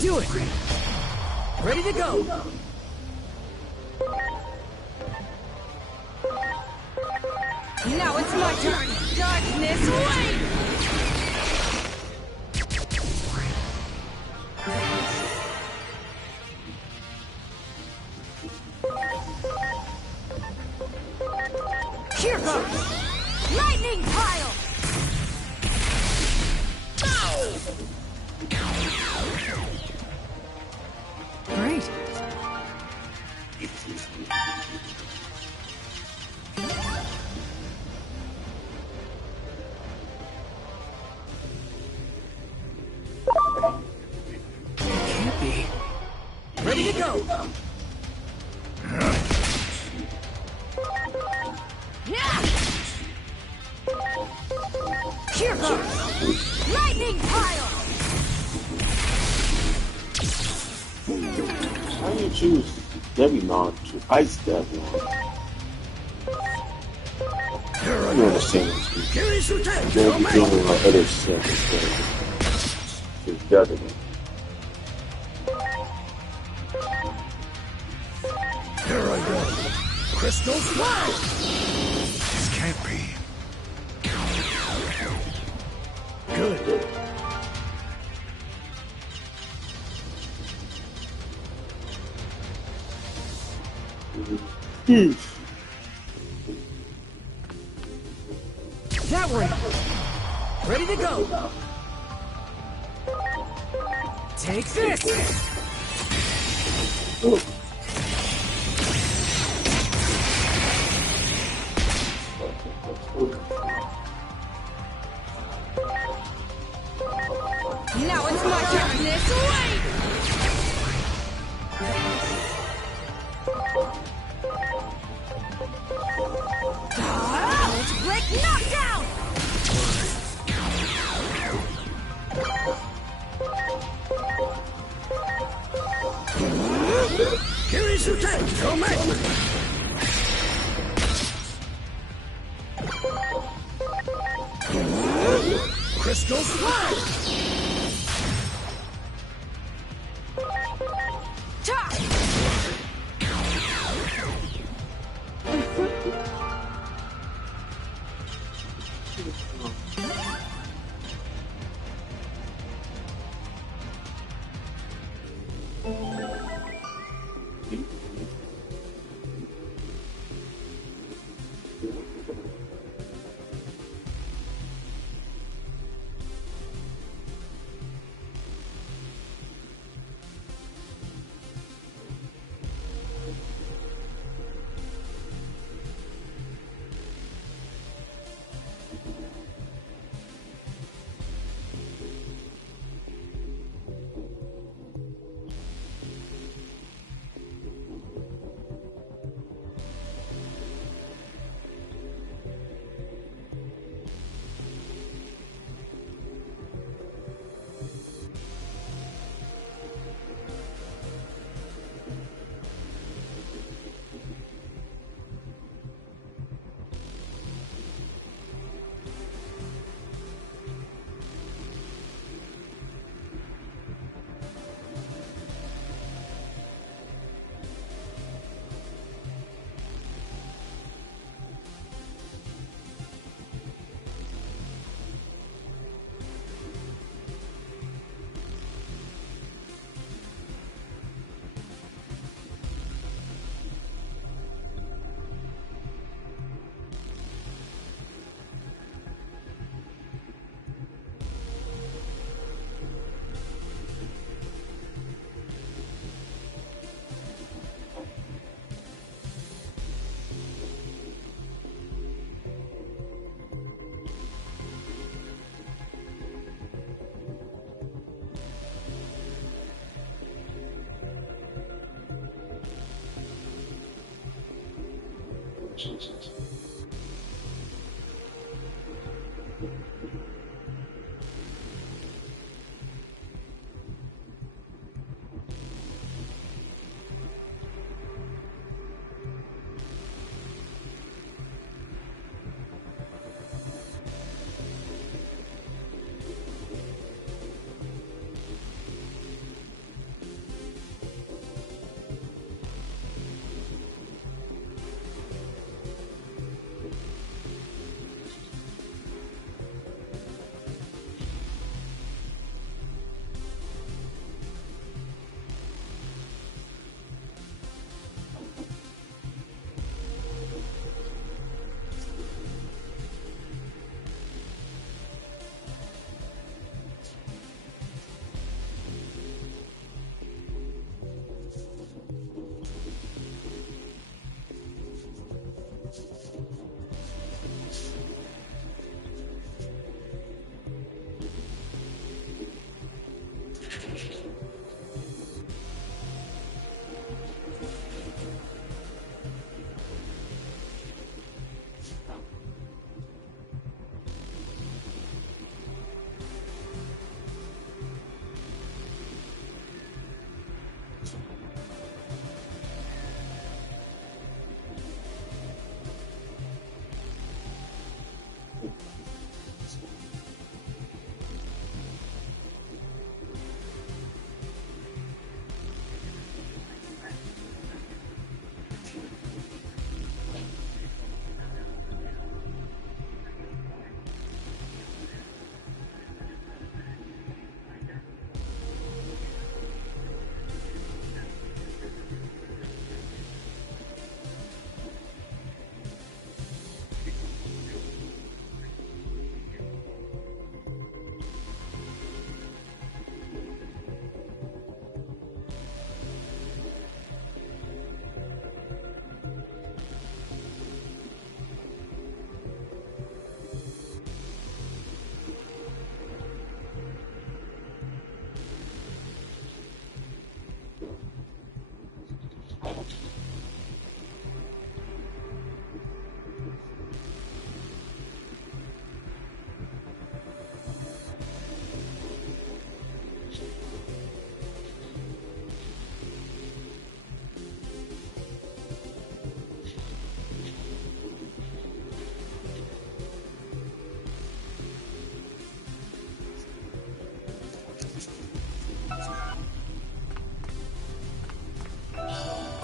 Do it! Ready to go! Now it's my turn! Darkness, wait! Here goes! Lightning pile! Great! Can't be. Ready to go! Here goes! Lightning pile! How do you choose Digimon to ice Digimon? I don't understand this. They'll be dealing with other stuff instead of Digimon. Here I go. Crystal Flow! This can't be. Good. That one! Ready to go! Take this! Now it's my turn! This way! Let's break knockdown! Kirishute, Tomei! Crystal Flow!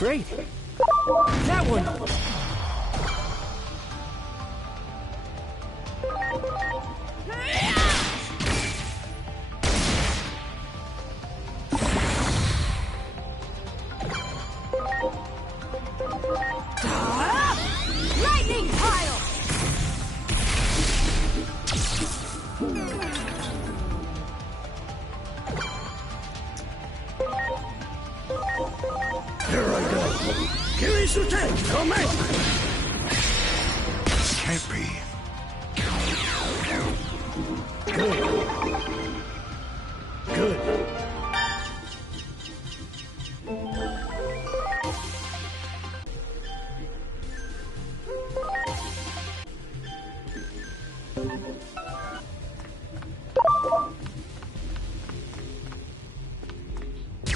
Great! That one! Lightning pile! Here I go! Kirishute! Come in! Can't be. Good. Good.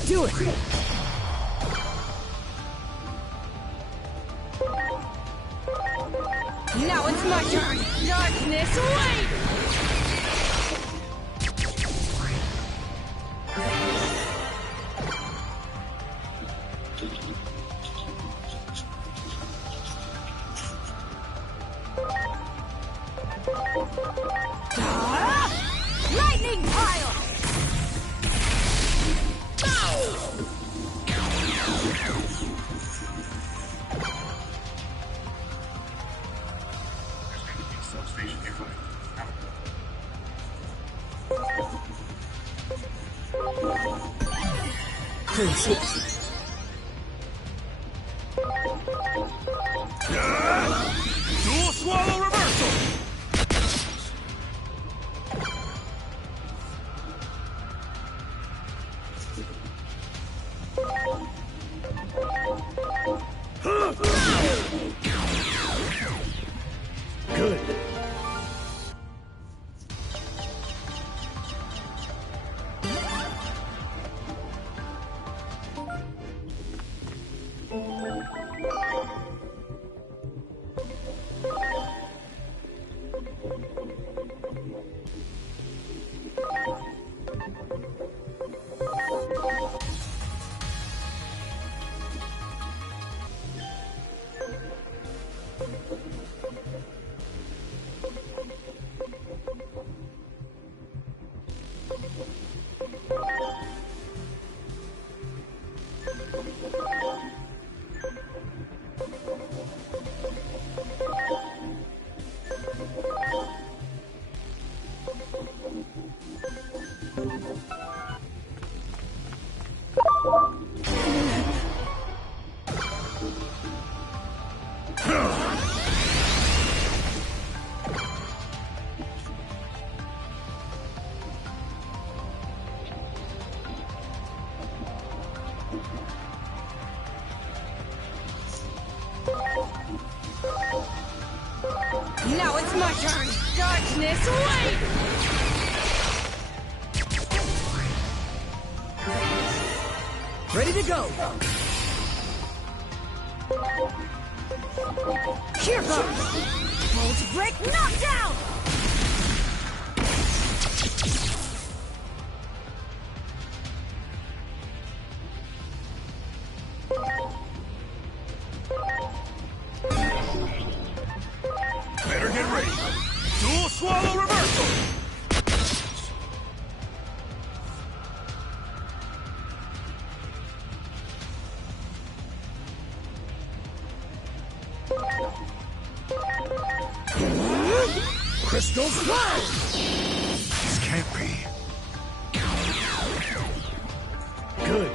Do it! Now it's my turn! Darkness, wait! Lightning pile! Substation nearby. Dual swallow reversal! turn! Darkness, wait! Ready to go! Here goes! Bolt break knockdown! Better get ready. Dual swallow reversal. Crystal Flow! This can't be. Good.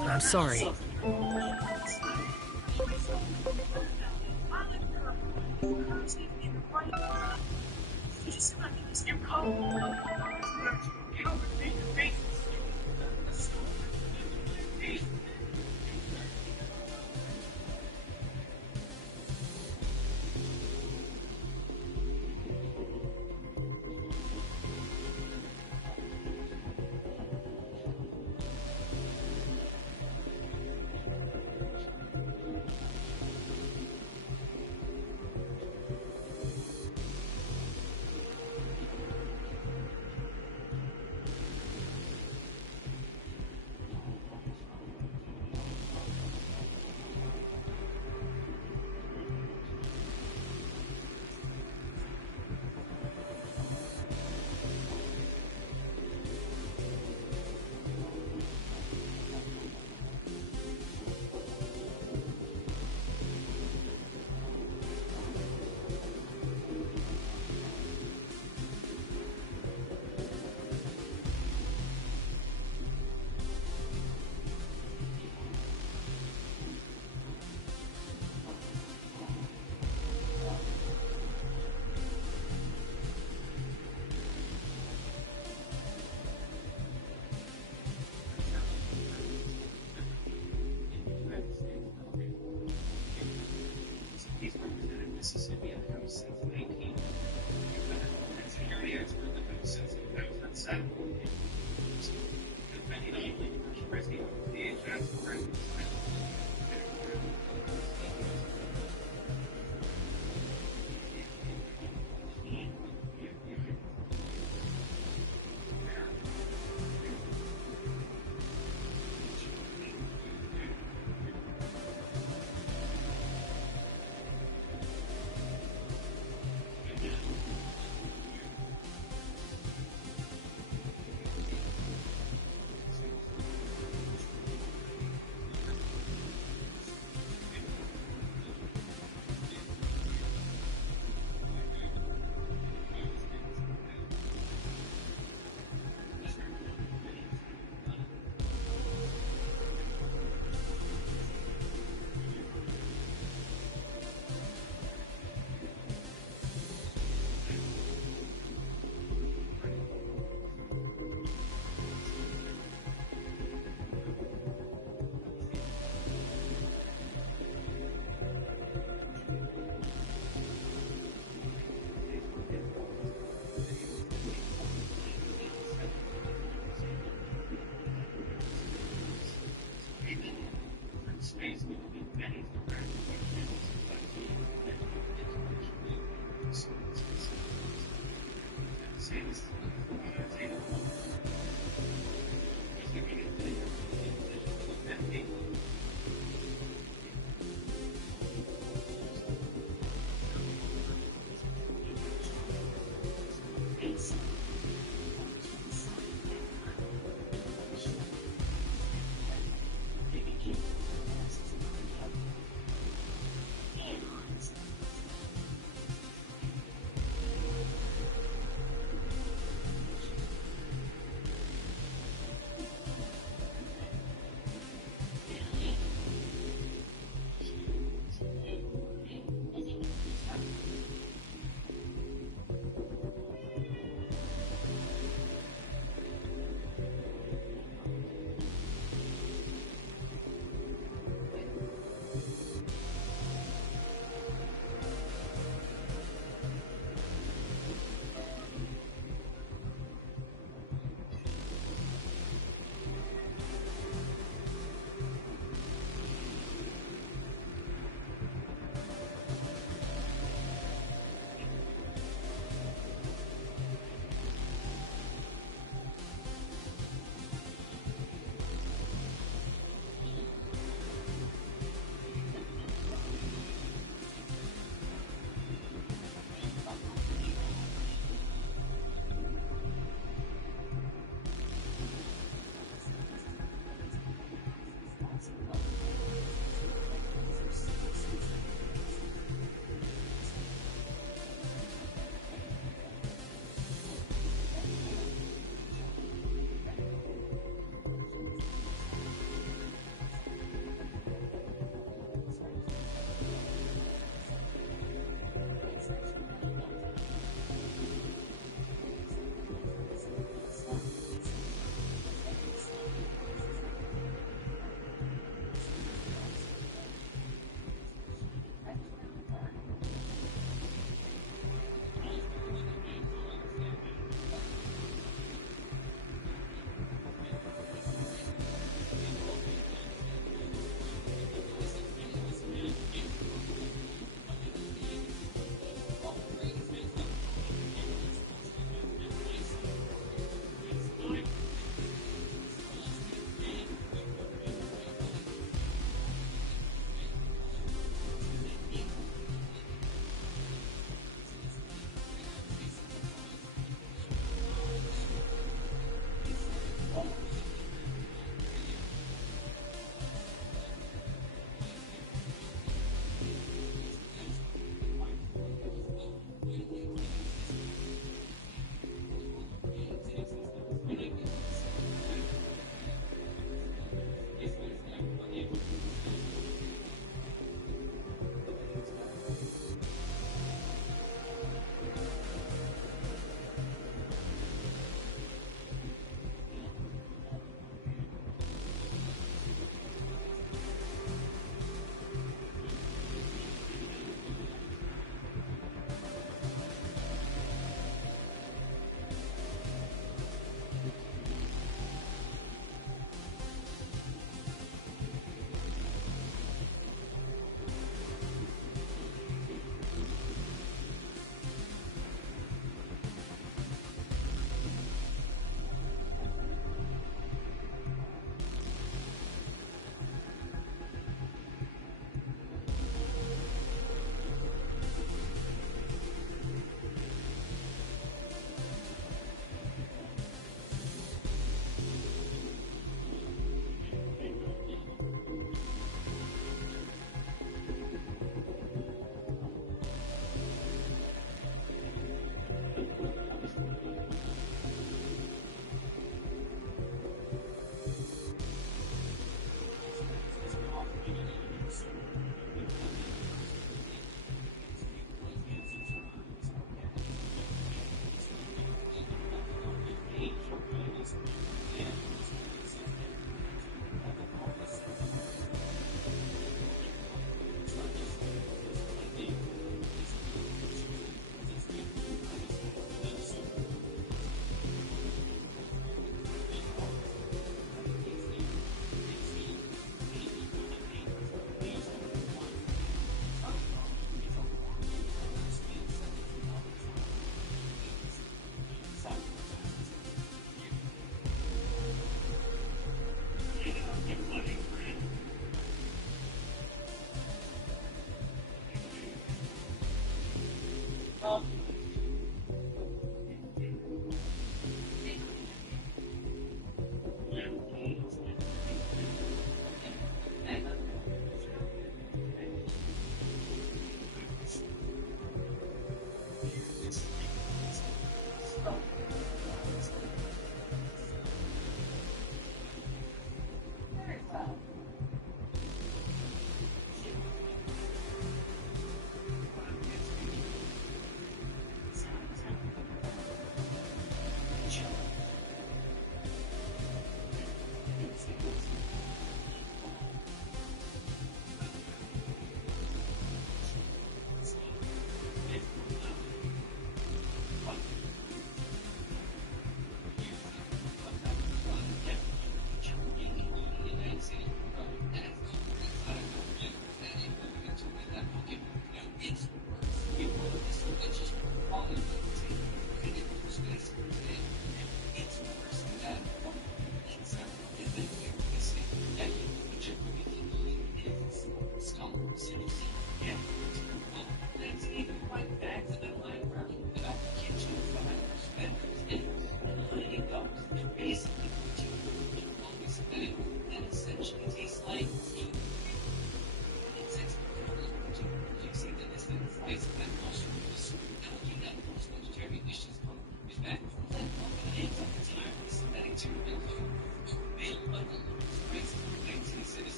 I'm sorry. He's represented Mississippi in the House since 19. And security expert in the House since 2007. Depending on the president of the DHS, president.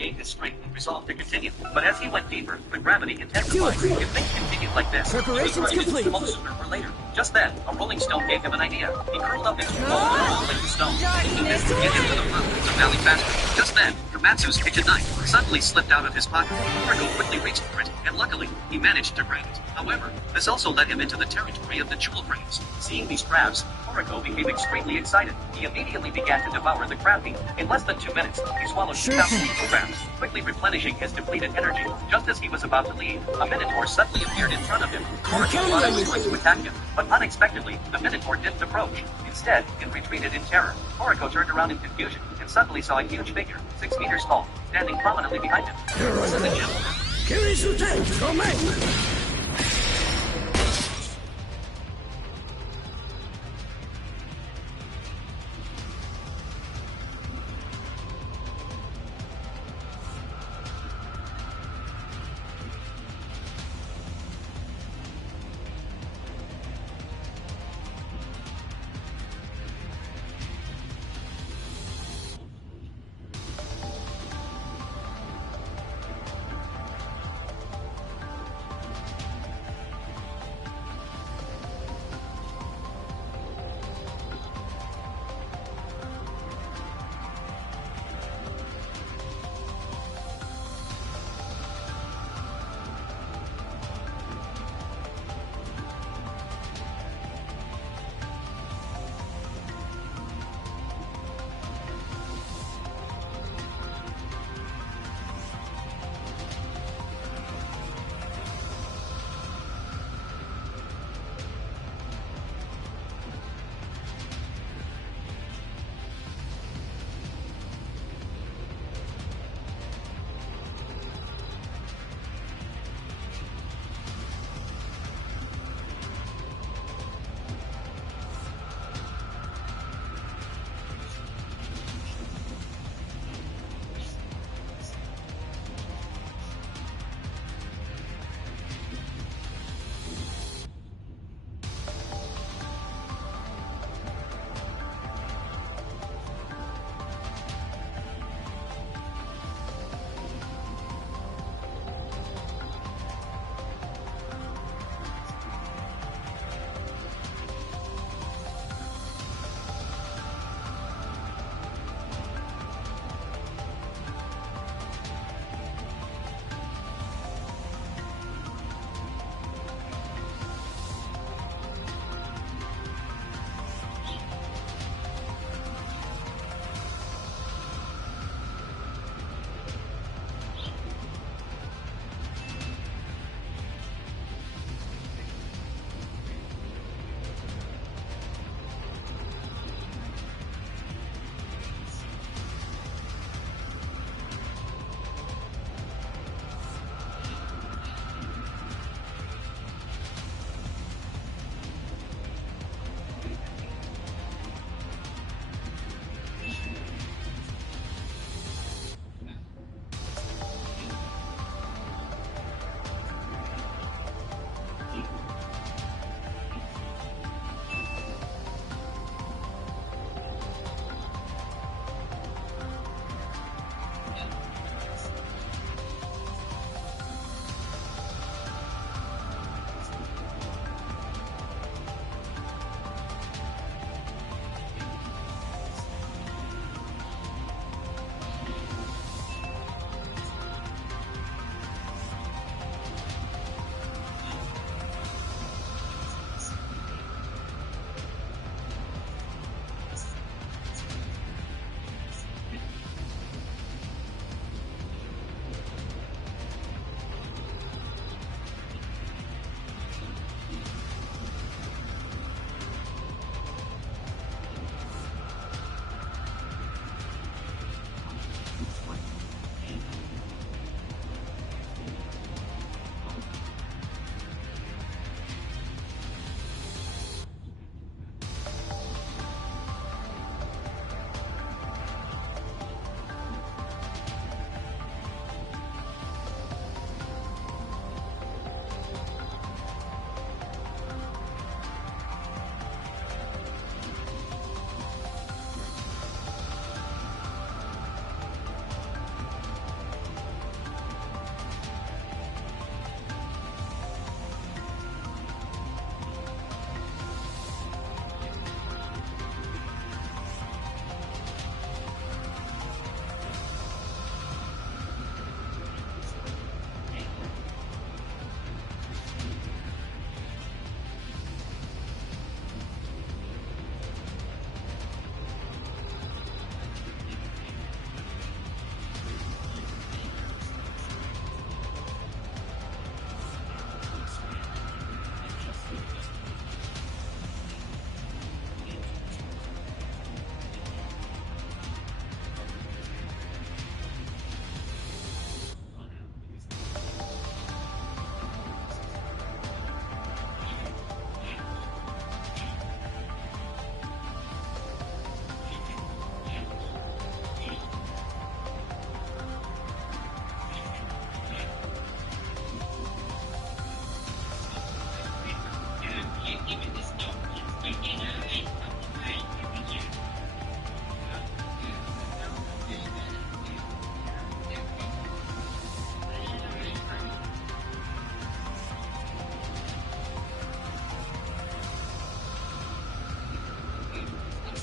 regain his strength and resolve to continue. But as he went deeper, the gravity intensified. If things continued like this, Preparations he was going to complete. explode sooner or later. Just then, a rolling stone gave him an idea. He curled up into a ball and rolled like the stone. Darkness, Get into the room, the valley faster. Just then, Komatsu's kitchen knife suddenly slipped out of his pocket. Horiko quickly reached for it, and luckily, he managed to grab it. However, this also led him into the territory of the jewel crabs. Seeing these crabs, Horiko became extremely excited. He immediately began to devour the crab meat. In less than 2 minutes, he swallowed 2,000 crabs, quickly replenishing his depleted energy. Just as he was about to leave, a Minotaur suddenly appeared in front of him. Horiko thought it was going to attack him, but unexpectedly, the Minotaur didn't approach. Instead, it retreated in terror. Horiko turned around in confusion and suddenly saw a huge figure, 6 meters tall, standing prominently behind him. This is the gem.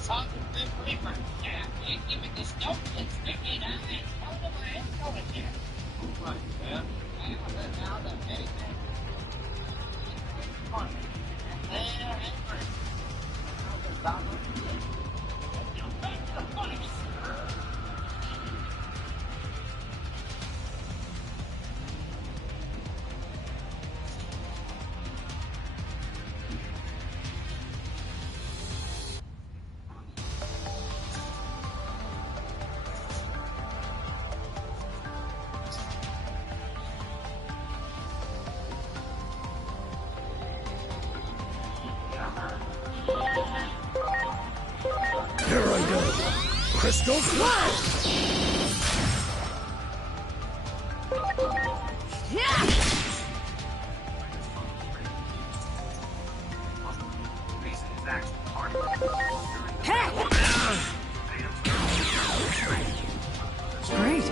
talking to the Reaper. Yeah, you give me this dope, it's wicked. I don't know where it's going here. Right, man. Now the very thing. They're angry. Now the dollar is. You make the money. Here I go. Crystal Flash! Great.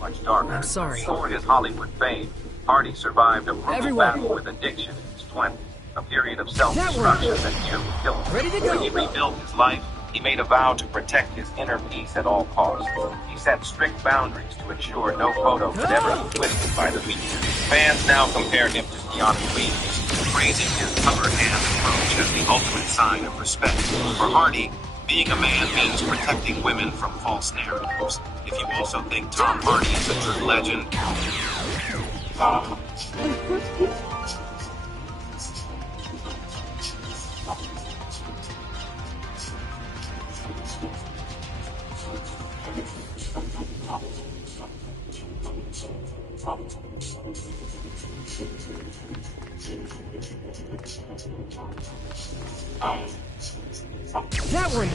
Much darker. I'm sorry. For his Hollywood fame, Hardy survived a brutal Everyone. battle with addiction in his 20s, a period of self-destruction that nearly killed him. Ready to go. When he rebuilt his life, he made a vow to protect his inner peace at all costs. He set strict boundaries to ensure no photo could ever be twisted by the media. Fans now compare him to Keanu Reeves, praising his cover hand approach as the ultimate sign of respect. For Hardy, being a man means protecting women from false narratives. If you also think Tom Hardy is a true legend, That one!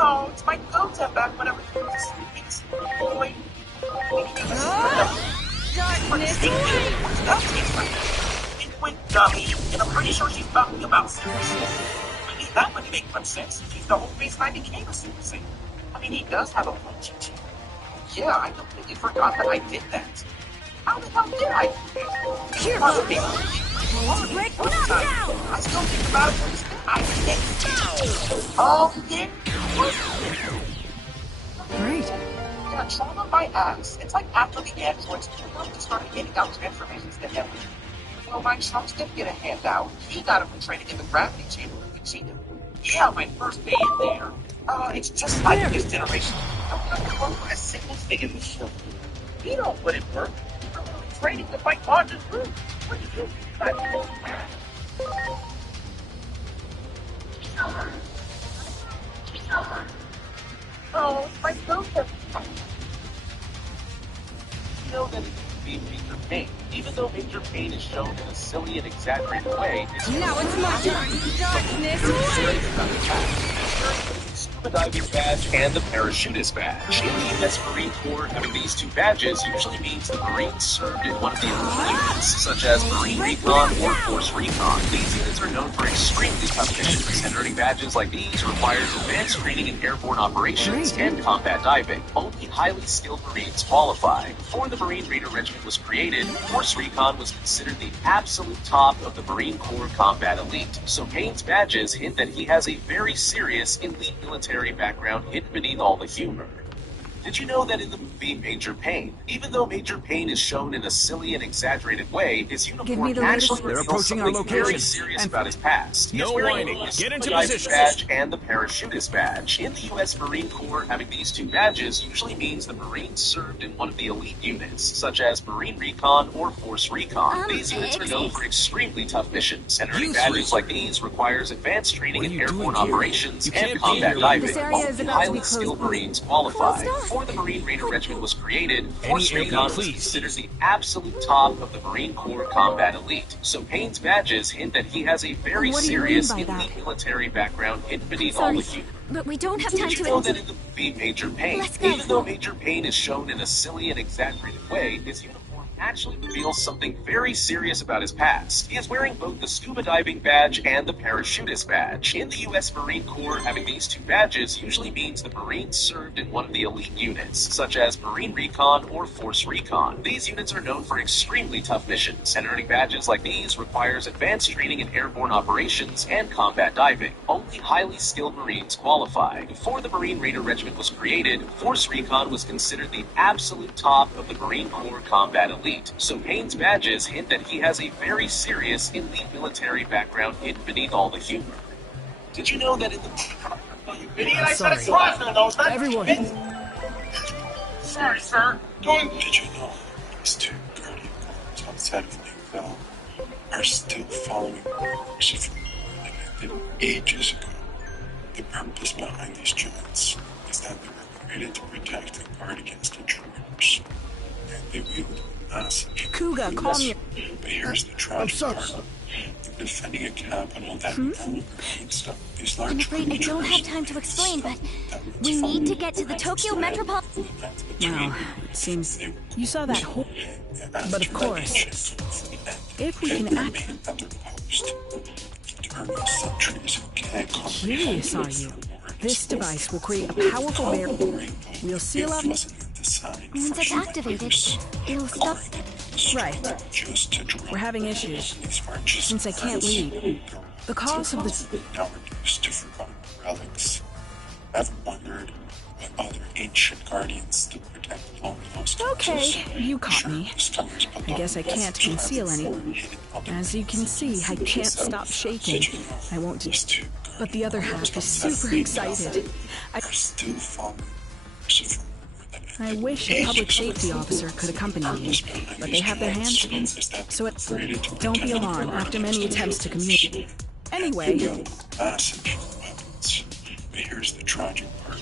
Oh, it's my go-to back whenever he was this boy. Darkness Liquid dummy, and I'm pretty sure she's talking about Super Saiyan. I mean, that would make much sense. She's the whole reason I became a Super Saiyan. I mean, he does have a punch. Yeah, I completely forgot that I did that. How the hell did I? Here, Must be. break knockdown! I still think about it to this day. I did. Oh, yeah. Great. Yeah, trauma my ass. It's like after the androids started getting out transformations to him. Well, my chumps didn't get a handout. He got him for training in the gravity chamber with Vegeta. Yeah, my first day in there. It's just like this generation. Don't have to work for a single thing in the show. You don't put it work. I'm training to fight Martin's Root. What did you Oh, my go-to. You know that it can be Major Pain, even though Major Pain is shown in a silly and exaggerated way. Now it's my turn! Darkness scuba diving badge and the parachutist badge. In the US Marine Corps, having these two badges usually means the Marines served in one of the elite units, such as Marine Recon or Force Recon. These units are known for extremely tough missions, and earning badges like these requires advanced training in airborne operations and combat diving. Only highly skilled Marines qualify. Before the Marine Raider Regiment was created, Force Recon was considered the absolute top of the Marine Corps combat elite, so Payne's badges hint that he has a very serious elite military background hidden beneath all the humor. Did you know that in the movie Major Payne, even though Major Payne is shown in a silly and exaggerated way, his uniform actually They're reveals approaching our something very location. serious about his past. He is No wearing whining. both Get the into Diver's position. badge and the parachutist badge. In the U.S. Marine Corps, having these two badges usually means the Marines served in one of the elite units, such as Marine Recon or Force Recon. These units are known for extremely tough missions, and earning badges like these requires advanced training in airborne operations and combat diving. Only highly skilled Marines qualify. Before the Marine Raider Regiment was created, Force Recon was considered the absolute top of the Marine Corps combat elite. So Payne's badges hint that he has a very serious elite military background hidden beneath all the humor. But we don't have time Did you know that in the movie Major Payne, even though Major Payne is shown in a silly and exaggerated way, his uniform actually reveals something very serious about his past. He is wearing both the scuba diving badge and the parachutist badge. In the U.S. Marine Corps, having these two badges usually means the Marines served in one of the elite units, such as Marine Recon or Force Recon. These units are known for extremely tough missions, and earning badges like these requires advanced training in airborne operations and combat diving. Only highly skilled Marines qualify. Before the Marine Raider Regiment was created, Force Recon was considered the absolute top of the Marine Corps combat elite. So Payne's badges hint that he has a very serious elite military background hidden beneath all the humor. Did you know that in the... Sorry. Everyone. Sorry, sir. Did you know these two guardian guards outside of Newville are still following orders from elected ages ago? The purpose behind these giants is that they were created to protect and guard against intruders, and they wield massive Kuga, calm your... But here's the tragic part. They're defending a capital that no longer needs them. These large I'm afraid I don't have time to explain, but we need to get to the Tokyo Metropolitan... Well, it seems you saw that whole... But of course, if we can act... Curious are you? This device will create a powerful barrier. We'll seal up... Once it's activated, it'll stop... Right. We're having issues. Since I can't leave. The cause of the... Now reduced to forgotten relics. Ever wondered what other ancient guardians still protect long lost Okay, you caught me. I guess I can't conceal any. As you can see, I can't stop shaking. I won't do... But the other half is super excited. I wish a public safety officer could accompany me, but they have their hands full. So don't be alarmed after many attempts to communicate. Anyway. But here's the tragic part.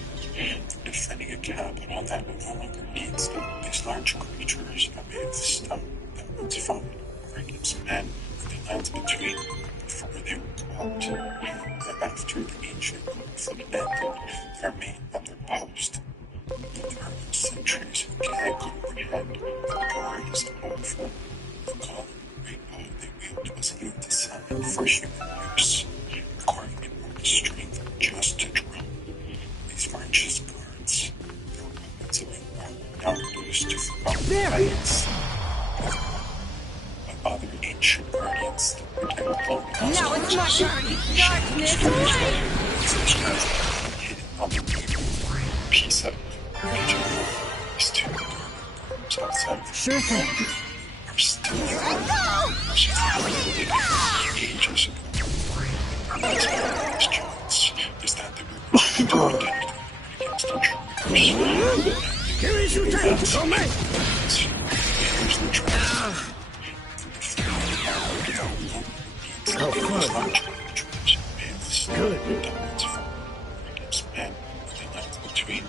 Defending a capital that no longer needs them. These large creatures are made of stone that once fought war against men in the lands between before they were caught. But after the ancient conflict ended, they remained on their post. There are centuries who can't comprehend the glory is over. The golden rainbow they wield was even designed for human use, requiring enormous strength just to draw. These weren't just guards, they were weapons of war, now reduced to forgotten fights. But other ancient guardians that protect long lost now it's my turn! Darkness away! Such as hidden on the piece of these two guards outside of sure thing. Are still ages ago. These giants is that they were trying to protect against intruders. Here's your tank, oh man! Here's the trap. Oh, fun. Good. Against men in the lands between.